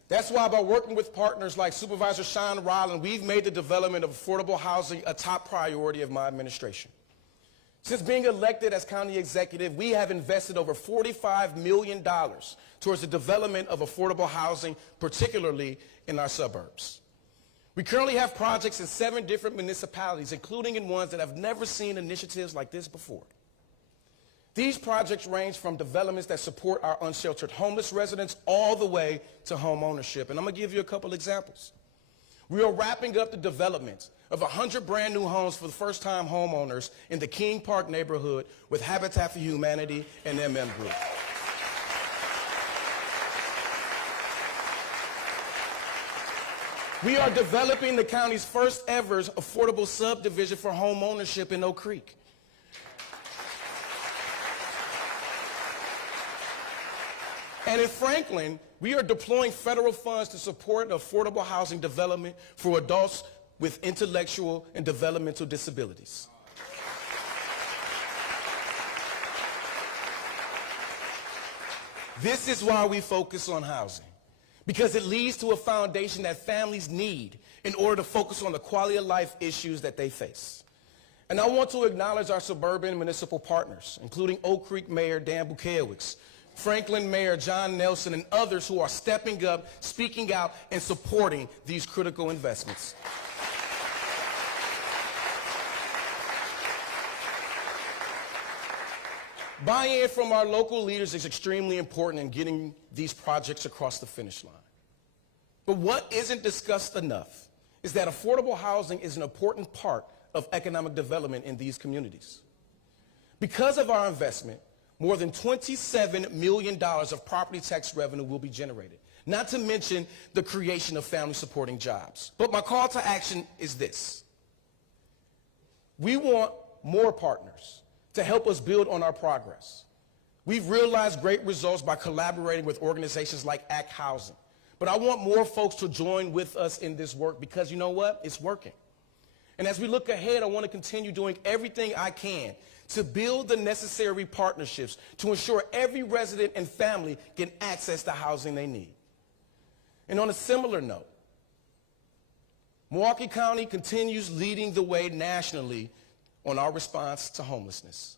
That's why by working with partners like Supervisor Sean Ryland, we've made the development of affordable housing a top priority of my administration. Since being elected as county executive, we have invested over $45 million towards the development of affordable housing, particularly in our suburbs. We currently have projects in 7 different municipalities, including in ones that have never seen initiatives like this before. These projects range from developments that support our unsheltered homeless residents all the way to home ownership. And I'm going to give you a couple examples. We are wrapping up the development of 100 brand new homes for the first-time homeowners in the King Park neighborhood with Habitat for Humanity and MM Group. We are developing the county's first ever affordable subdivision for home ownership in Oak Creek. And in Franklin, we are deploying federal funds to support affordable housing development for adults with intellectual and developmental disabilities. This is why we focus on housing, because it leads to a foundation that families need in order to focus on the quality of life issues that they face. And I want to acknowledge our suburban municipal partners, including Oak Creek Mayor Dan Bukowicz, Franklin Mayor John Nelson, and others who are stepping up, speaking out, and supporting these critical investments. Buy-in from our local leaders is extremely important in getting these projects across the finish line. But what isn't discussed enough is that affordable housing is an important part of economic development in these communities. Because of our investment, more than $27 million of property tax revenue will be generated, not to mention the creation of family-supporting jobs. But my call to action is this. We want more partners to help us build on our progress. We've realized great results by collaborating with organizations like ACT Housing. But I want more folks to join with us in this work because you know what? It's working. And as we look ahead, I want to continue doing everything I can to build the necessary partnerships to ensure every resident and family get access to housing they need. And on a similar note, Milwaukee County continues leading the way nationally on our response to homelessness.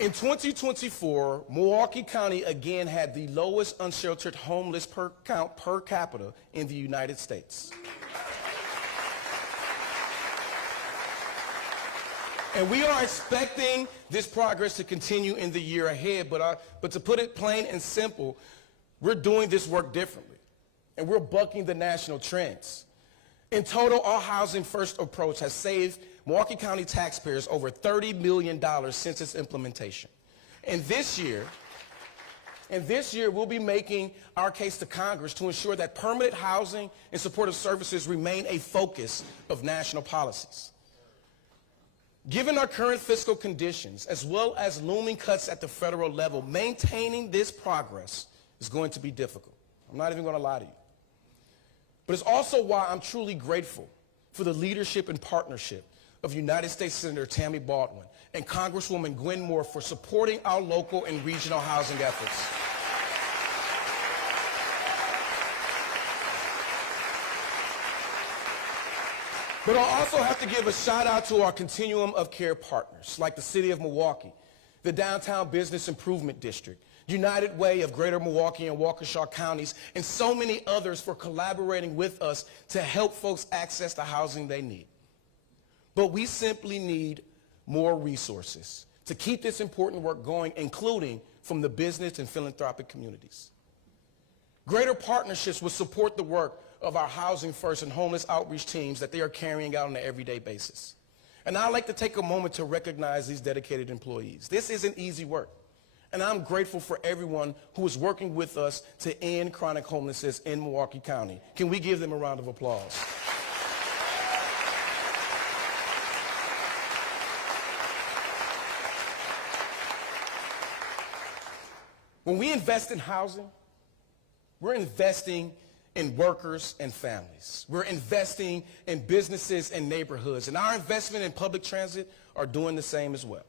In 2024, Milwaukee County again had the lowest unsheltered homeless count per capita in the United States. And we are expecting this progress to continue in the year ahead, but to put it plain and simple, we're doing this work differently, and we're bucking the national trends. In total, our Housing First approach has saved Milwaukee County taxpayers over $30 million since its implementation. And this year, we'll be making our case to Congress to ensure that permanent housing and supportive services remain a focus of national policies. Given our current fiscal conditions, as well as looming cuts at the federal level, maintaining this progress is going to be difficult. I'm not even going to lie to you. But it's also why I'm truly grateful for the leadership and partnership of United States Senator Tammy Baldwin and Congresswoman Gwen Moore for supporting our local and regional housing efforts. But I also have to give a shout out to our continuum of care partners, like the City of Milwaukee, the Downtown Business Improvement District, United Way of Greater Milwaukee and Waukesha counties, and so many others for collaborating with us to help folks access the housing they need. But we simply need more resources to keep this important work going, including from the business and philanthropic communities. Greater partnerships will support the work of our Housing First and homeless outreach teams that they are carrying out on an everyday basis. And I'd like to take a moment to recognize these dedicated employees. This isn't easy work, and I'm grateful for everyone who is working with us to end chronic homelessness in Milwaukee County. Can we give them a round of applause? When we invest in housing, we're investing in workers and families. We're investing in businesses and neighborhoods, and our investment in public transit are doing the same as well.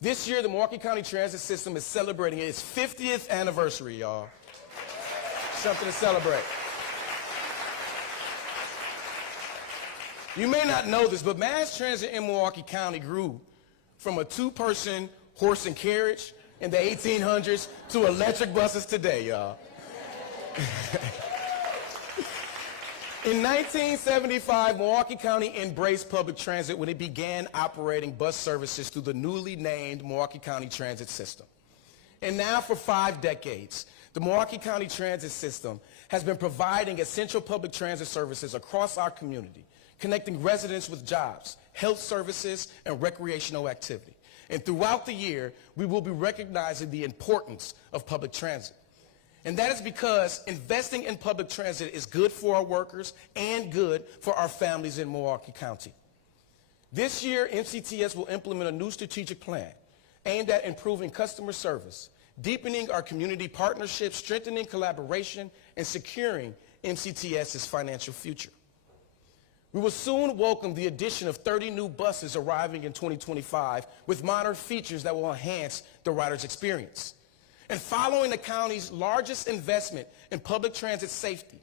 This year, the Milwaukee County Transit System is celebrating its 50th anniversary, y'all. Something to celebrate. You may not know this, but mass transit in Milwaukee County grew from a two-person horse and carriage in the 1800s to electric buses today, y'all. In 1975, Milwaukee County embraced public transit when it began operating bus services through the newly named Milwaukee County Transit System. And now for 5 decades, the Milwaukee County Transit System has been providing essential public transit services across our community, connecting residents with jobs, health services, and recreational activity. And throughout the year, we will be recognizing the importance of public transit. And that is because investing in public transit is good for our workers and good for our families in Milwaukee County. This year, MCTS will implement a new strategic plan aimed at improving customer service, deepening our community partnerships, strengthening collaboration, and securing MCTS's financial future. We will soon welcome the addition of 30 new buses arriving in 2025 with modern features that will enhance the rider's experience. And following the county's largest investment in public transit safety,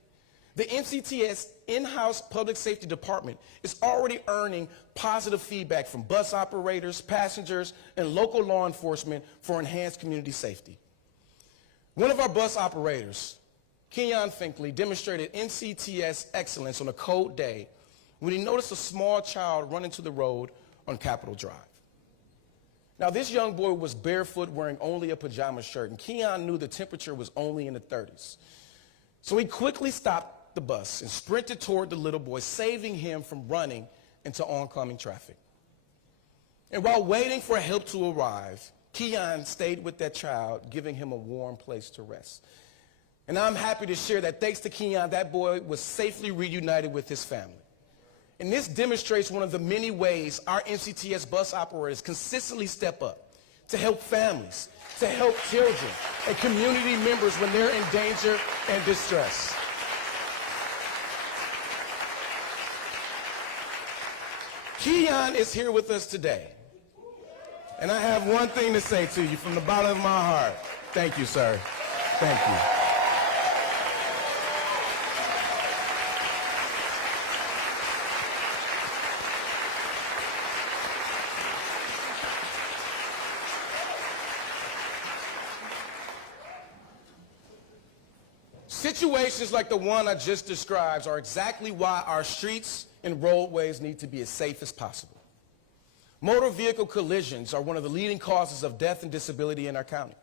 the MCTS in-house public safety department is already earning positive feedback from bus operators, passengers, and local law enforcement for enhanced community safety. One of our bus operators, Keon Finkley, demonstrated MCTS excellence on a cold day when he noticed a small child run into the road on Capitol Drive. Now, this young boy was barefoot, wearing only a pajama shirt, and Keon knew the temperature was only in the 30s. So he quickly stopped the bus and sprinted toward the little boy, saving him from running into oncoming traffic. And while waiting for help to arrive, Keon stayed with that child, giving him a warm place to rest. And I'm happy to share that thanks to Keon, that boy was safely reunited with his family. And this demonstrates one of the many ways our MCTS bus operators consistently step up to help families, to help children, and community members when they're in danger and distress. Keon is here with us today. And I have one thing to say to you from the bottom of my heart. Thank you, sir. Thank you. Situations like the one I just described are exactly why our streets and roadways need to be as safe as possible. Motor vehicle collisions are one of the leading causes of death and disability in our county.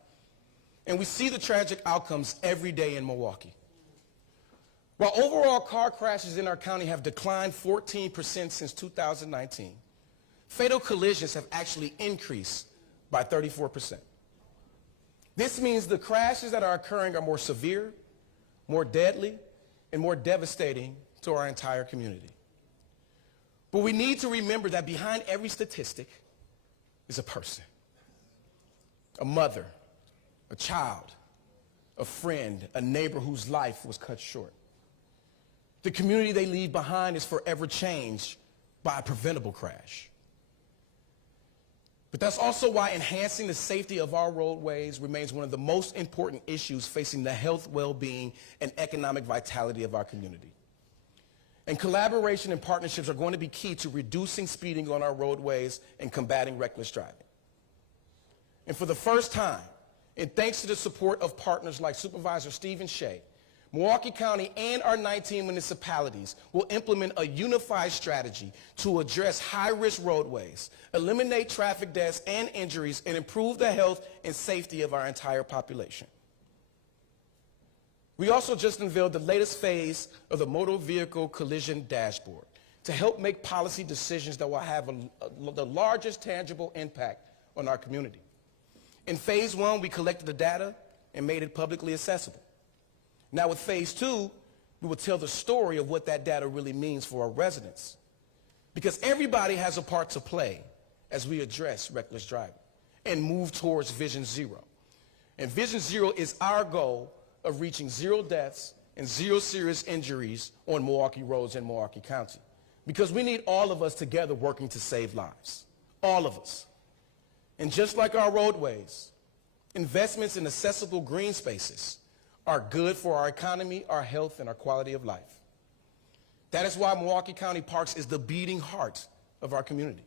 And we see the tragic outcomes every day in Milwaukee. While overall car crashes in our county have declined 14% since 2019, fatal collisions have actually increased by 34%. This means the crashes that are occurring are more severe, more deadly, and more devastating to our entire community. But we need to remember that behind every statistic is a person, a mother, a child, a friend, a neighbor whose life was cut short. The community they leave behind is forever changed by a preventable crash. But that's also why enhancing the safety of our roadways remains one of the most important issues facing the health, well-being, and economic vitality of our community. And collaboration and partnerships are going to be key to reducing speeding on our roadways and combating reckless driving. And for the first time, and thanks to the support of partners like Supervisor Stephen Shea, Milwaukee County and our 19 municipalities will implement a unified strategy to address high-risk roadways, eliminate traffic deaths and injuries, and improve the health and safety of our entire population. We also just unveiled the latest phase of the Motor Vehicle Collision Dashboard to help make policy decisions that will have the largest tangible impact on our community. In phase 1, we collected the data and made it publicly accessible. Now with phase 2, we will tell the story of what that data really means for our residents. Because everybody has a part to play as we address reckless driving and move towards Vision Zero. And Vision Zero is our goal of reaching 0 deaths and 0 serious injuries on Milwaukee roads in Milwaukee County. Because we need all of us together working to save lives. All of us. And just like our roadways, investments in accessible green spaces are good for our economy, our health, and our quality of life. That is why Milwaukee County Parks is the beating heart of our community.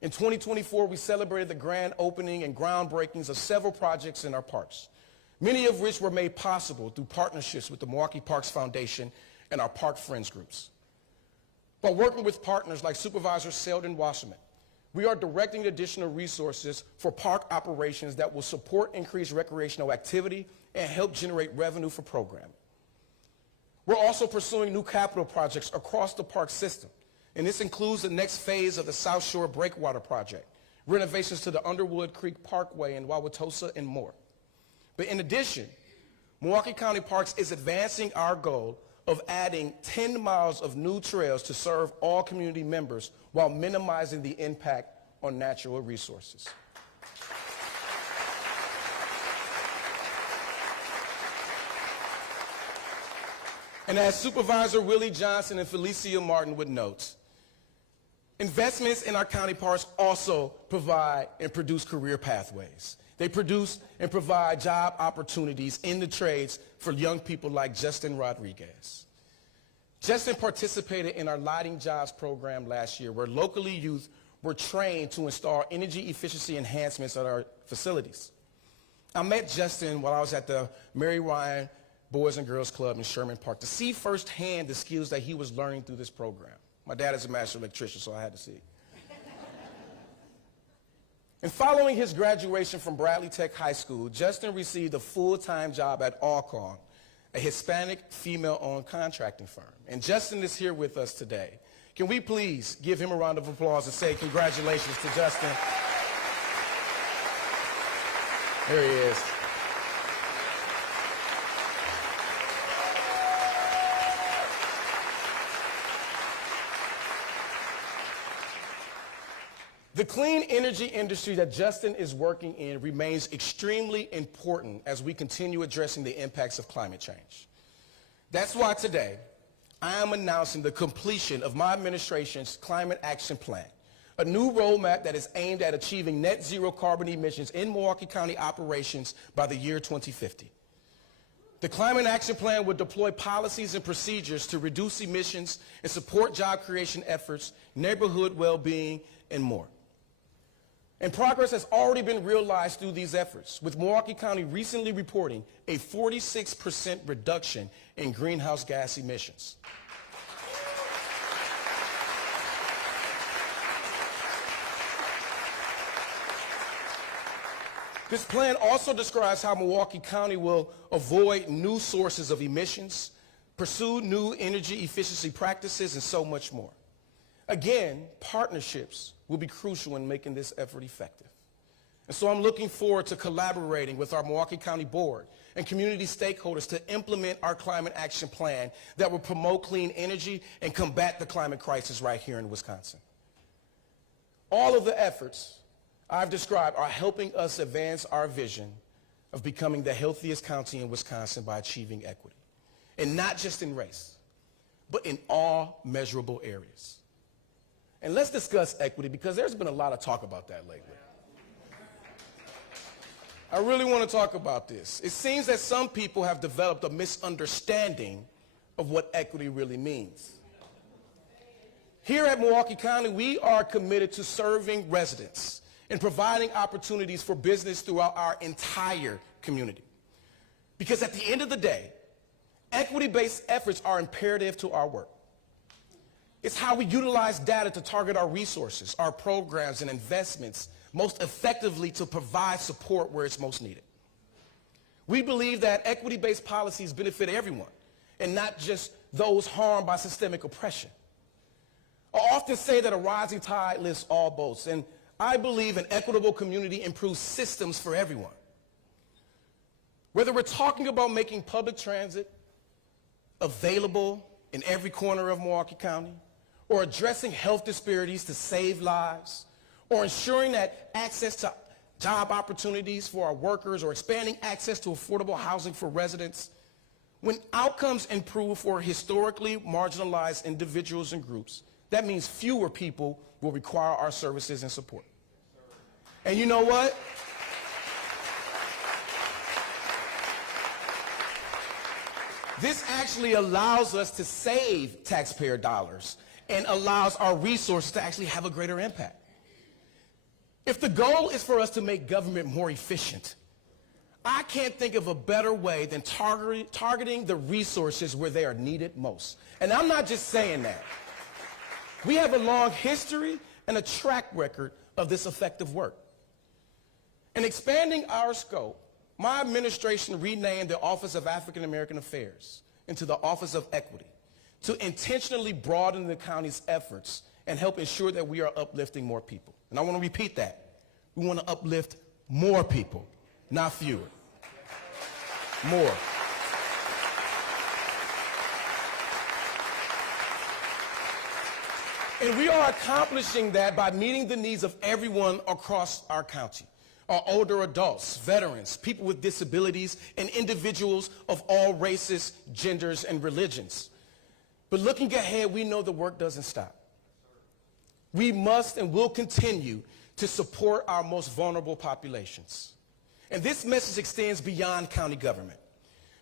In 2024, we celebrated the grand opening and groundbreakings of several projects in our parks, many of which were made possible through partnerships with the Milwaukee Parks Foundation and our Park Friends groups. By working with partners like Supervisor Selden Wasserman, we are directing additional resources for park operations that will support increased recreational activity and help generate revenue for programming. We're also pursuing new capital projects across the park system, and this includes the next phase of the South Shore Breakwater Project, renovations to the Underwood Creek Parkway in Wauwatosa, and more. But in addition, Milwaukee County Parks is advancing our goal of adding 10 miles of new trails to serve all community members while minimizing the impact on natural resources. And as Supervisor Willie Johnson and Felicia Martin would note, investments in our county parks also provide and produce career pathways. They produce and provide job opportunities in the trades for young people like Justin Rodriguez. Justin participated in our Lighting Jobs program last year, where locally youth were trained to install energy efficiency enhancements at our facilities. I met Justin while I was at the Mary Ryan Boys and Girls Club in Sherman Park to see firsthand the skills that he was learning through this program. My dad is a master electrician, so I had to see. And following his graduation from Bradley Tech High School, Justin received a full-time job at Alcon, a Hispanic female-owned contracting firm. And Justin is here with us today. Can we please give him a round of applause and say congratulations to Justin? There he is. The clean energy industry that Justin is working in remains extremely important as we continue addressing the impacts of climate change. That's why today, I am announcing the completion of my administration's Climate Action Plan, a new roadmap that is aimed at achieving net zero carbon emissions in Milwaukee County operations by the year 2050. The Climate Action Plan will deploy policies and procedures to reduce emissions and support job creation efforts, neighborhood well-being, and more. And progress has already been realized through these efforts, with Milwaukee County recently reporting a 46% reduction in greenhouse gas emissions. This plan also describes how Milwaukee County will avoid new sources of emissions, pursue new energy efficiency practices, and so much more. Again, partnerships will be crucial in making this effort effective. And so I'm looking forward to collaborating with our Milwaukee County Board and community stakeholders to implement our Climate Action Plan that will promote clean energy and combat the climate crisis right here in Wisconsin. All of the efforts I've described are helping us advance our vision of becoming the healthiest county in Wisconsin by achieving equity. And not just in race, but in all measurable areas. And let's discuss equity, because there's been a lot of talk about that lately. I really want to talk about this. It seems that some people have developed a misunderstanding of what equity really means. Here at Milwaukee County, we are committed to serving residents and providing opportunities for business throughout our entire community. Because at the end of the day, equity-based efforts are imperative to our work. It's how we utilize data to target our resources, our programs, and investments most effectively to provide support where it's most needed. We believe that equity-based policies benefit everyone and not just those harmed by systemic oppression. I often say that a rising tide lifts all boats, and I believe an equitable community improves systems for everyone. Whether we're talking about making public transit available in every corner of Milwaukee County, or addressing health disparities to save lives, or ensuring that access to job opportunities for our workers, or expanding access to affordable housing for residents, when outcomes improve for historically marginalized individuals and groups, that means fewer people will require our services and support. And you know what? This actually allows us to save taxpayer dollars and allows our resources to actually have a greater impact. If the goal is for us to make government more efficient, I can't think of a better way than targeting the resources where they are needed most. And I'm not just saying that. We have a long history and a track record of this effective work. In expanding our scope, my administration renamed the Office of African American Affairs into the Office of Equity to intentionally broaden the county's efforts and help ensure that we are uplifting more people. And I want to repeat that. We want to uplift more people, not fewer. More. And we are accomplishing that by meeting the needs of everyone across our county. Our older adults, veterans, people with disabilities, and individuals of all races, genders, and religions. But looking ahead, we know the work doesn't stop. We must and will continue to support our most vulnerable populations. And this message extends beyond county government.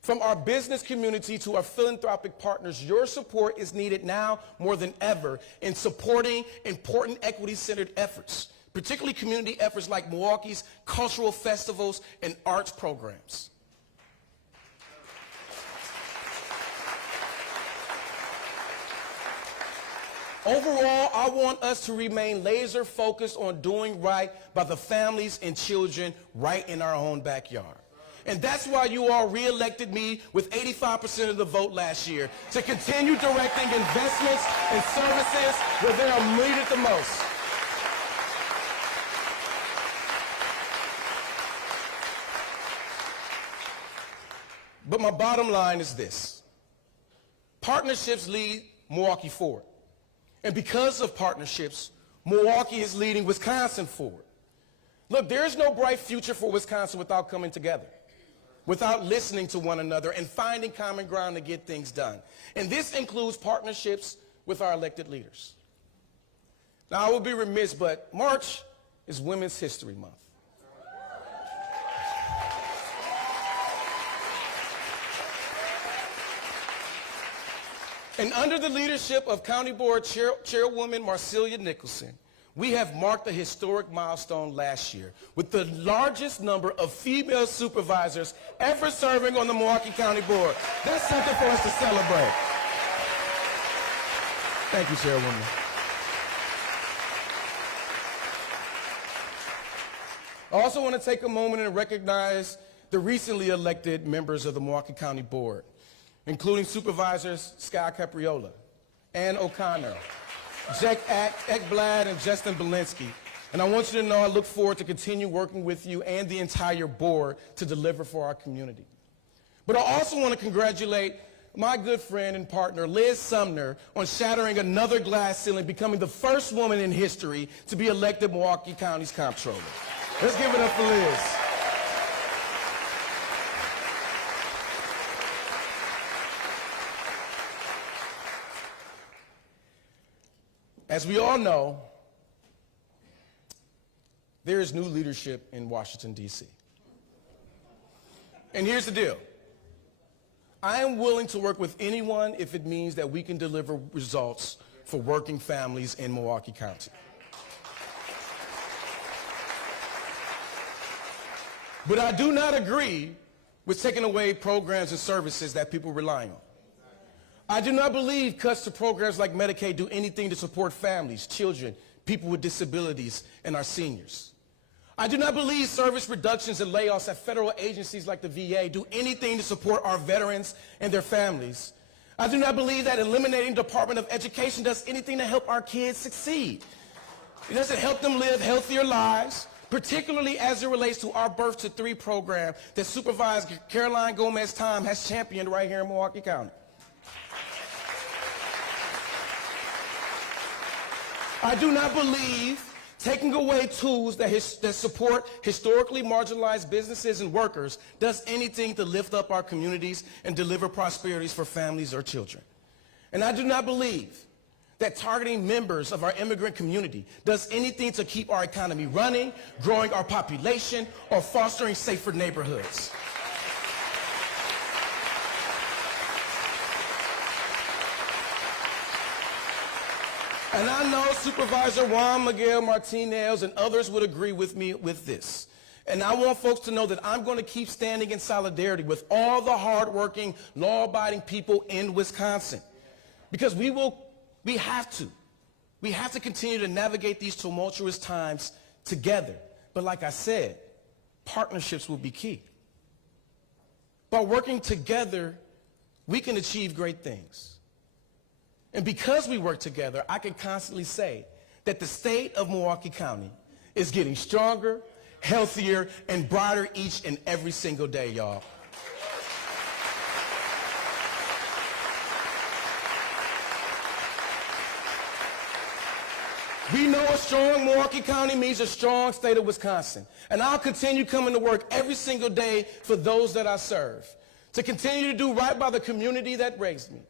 From our business community to our philanthropic partners, your support is needed now more than ever in supporting important equity-centered efforts, particularly community efforts like Milwaukee's cultural festivals and arts programs. Overall, I want us to remain laser focused on doing right by the families and children right in our own backyard. And that's why you all re-elected me with 85% of the vote last year to continue directing investments and services where they are needed the most. But my bottom line is this. Partnerships lead Milwaukee forward. And because of partnerships, Milwaukee is leading Wisconsin forward. Look, there's no bright future for Wisconsin without coming together, without listening to one another and finding common ground to get things done. And this includes partnerships with our elected leaders. Now, I will be remiss, but March is Women's History Month. And under the leadership of County Board Chairwoman Marcelia Nicholson, we have marked a historic milestone last year with the largest number of female supervisors ever serving on the Milwaukee County Board. That's something for us to celebrate. Thank you, Chairwoman. I also want to take a moment and recognize the recently elected members of the Milwaukee County Board, including Supervisors Sky Capriola, Ann O'Connor, Jack Ekblad, and Justin Belinsky. And I want you to know I look forward to continue working with you and the entire board to deliver for our community. But I also want to congratulate my good friend and partner, Liz Sumner, on shattering another glass ceiling, becoming the first woman in history to be elected Milwaukee County's comptroller. Let's give it up for Liz. As we all know, there is new leadership in Washington, D.C. And here's the deal. I am willing to work with anyone if it means that we can deliver results for working families in Milwaukee County. But I do not agree with taking away programs and services that people rely on. I do not believe cuts to programs like Medicaid do anything to support families, children, people with disabilities, and our seniors. I do not believe service reductions and layoffs at federal agencies like the VA do anything to support our veterans and their families. I do not believe that eliminating the Department of Education does anything to help our kids succeed. It doesn't help them live healthier lives, particularly as it relates to our Birth to 3 program that Supervisor Caroline Gomez-Tom has championed right here in Milwaukee County. I do not believe taking away tools that support historically marginalized businesses and workers does anything to lift up our communities and deliver prosperities for families or children. And I do not believe that targeting members of our immigrant community does anything to keep our economy running, growing our population, or fostering safer neighborhoods. And I know Supervisor Juan Miguel Martinez and others would agree with me with this. And I want folks to know that I'm going to keep standing in solidarity with all the hardworking, law-abiding people in Wisconsin. Because we have to continue to navigate these tumultuous times together. But like I said, partnerships will be key. By working together, we can achieve great things. And because we work together, I can constantly say that the state of Milwaukee County is getting stronger, healthier, and brighter each and every single day, y'all. We know a strong Milwaukee County means a strong state of Wisconsin. And I'll continue coming to work every single day for those that I serve, to continue to do right by the community that raised me,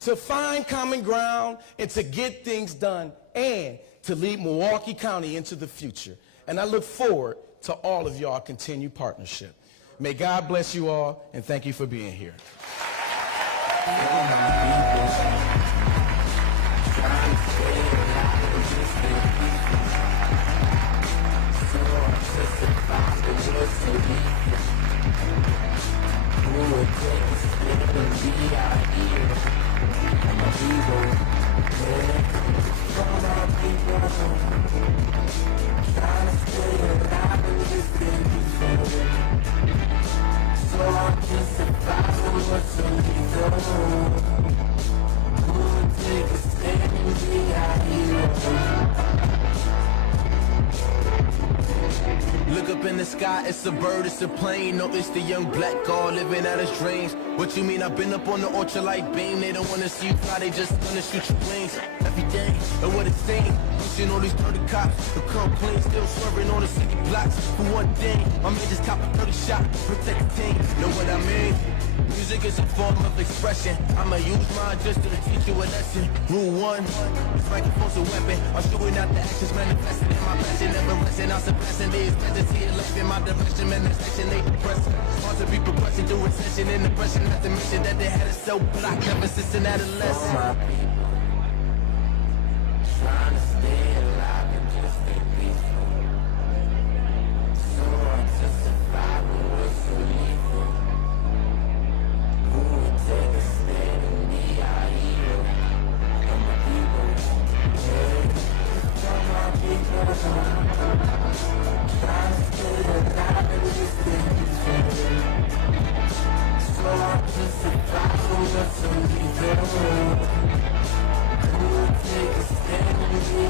to find common ground and to get things done, and to lead Milwaukee County into the future. And I look forward to all of y'all continued partnership. May God bless you all, and thank you for being here. Look up in the sky, it's a bird, it's a plane. No, it's the young black guy living out his dreams. What you mean? I've been up on the ultralight beam. They don't wanna see you fly, they just wanna shoot your wings. Every day, and what it seems, pushing all these dirty cops who come clean, still swerving on the city blocks. For one thing, my man just cop a 30 shot, protect the team. Know what I mean? Music is a form of expression. I'ma use mine just to teach you a lesson. Rule 1, this microphone's a weapon. I'm shooting out the actions manifested in my passion. Never resting, I'm suppressing these fantasy and life in my direction. Manifestation, they depressing. Hard to be progressing through recession and depression. Not to mention that they had it so blocked ever since an adolescent. My people, trying to stay alive and just stay peaceful. So hard to survive when we're so lethal. Who would take a stand and be our hero? For my people, yeah, for my people, trying to stay alive and just stay peaceful. So hard to survive when we're so lethal. Who would take a stand and be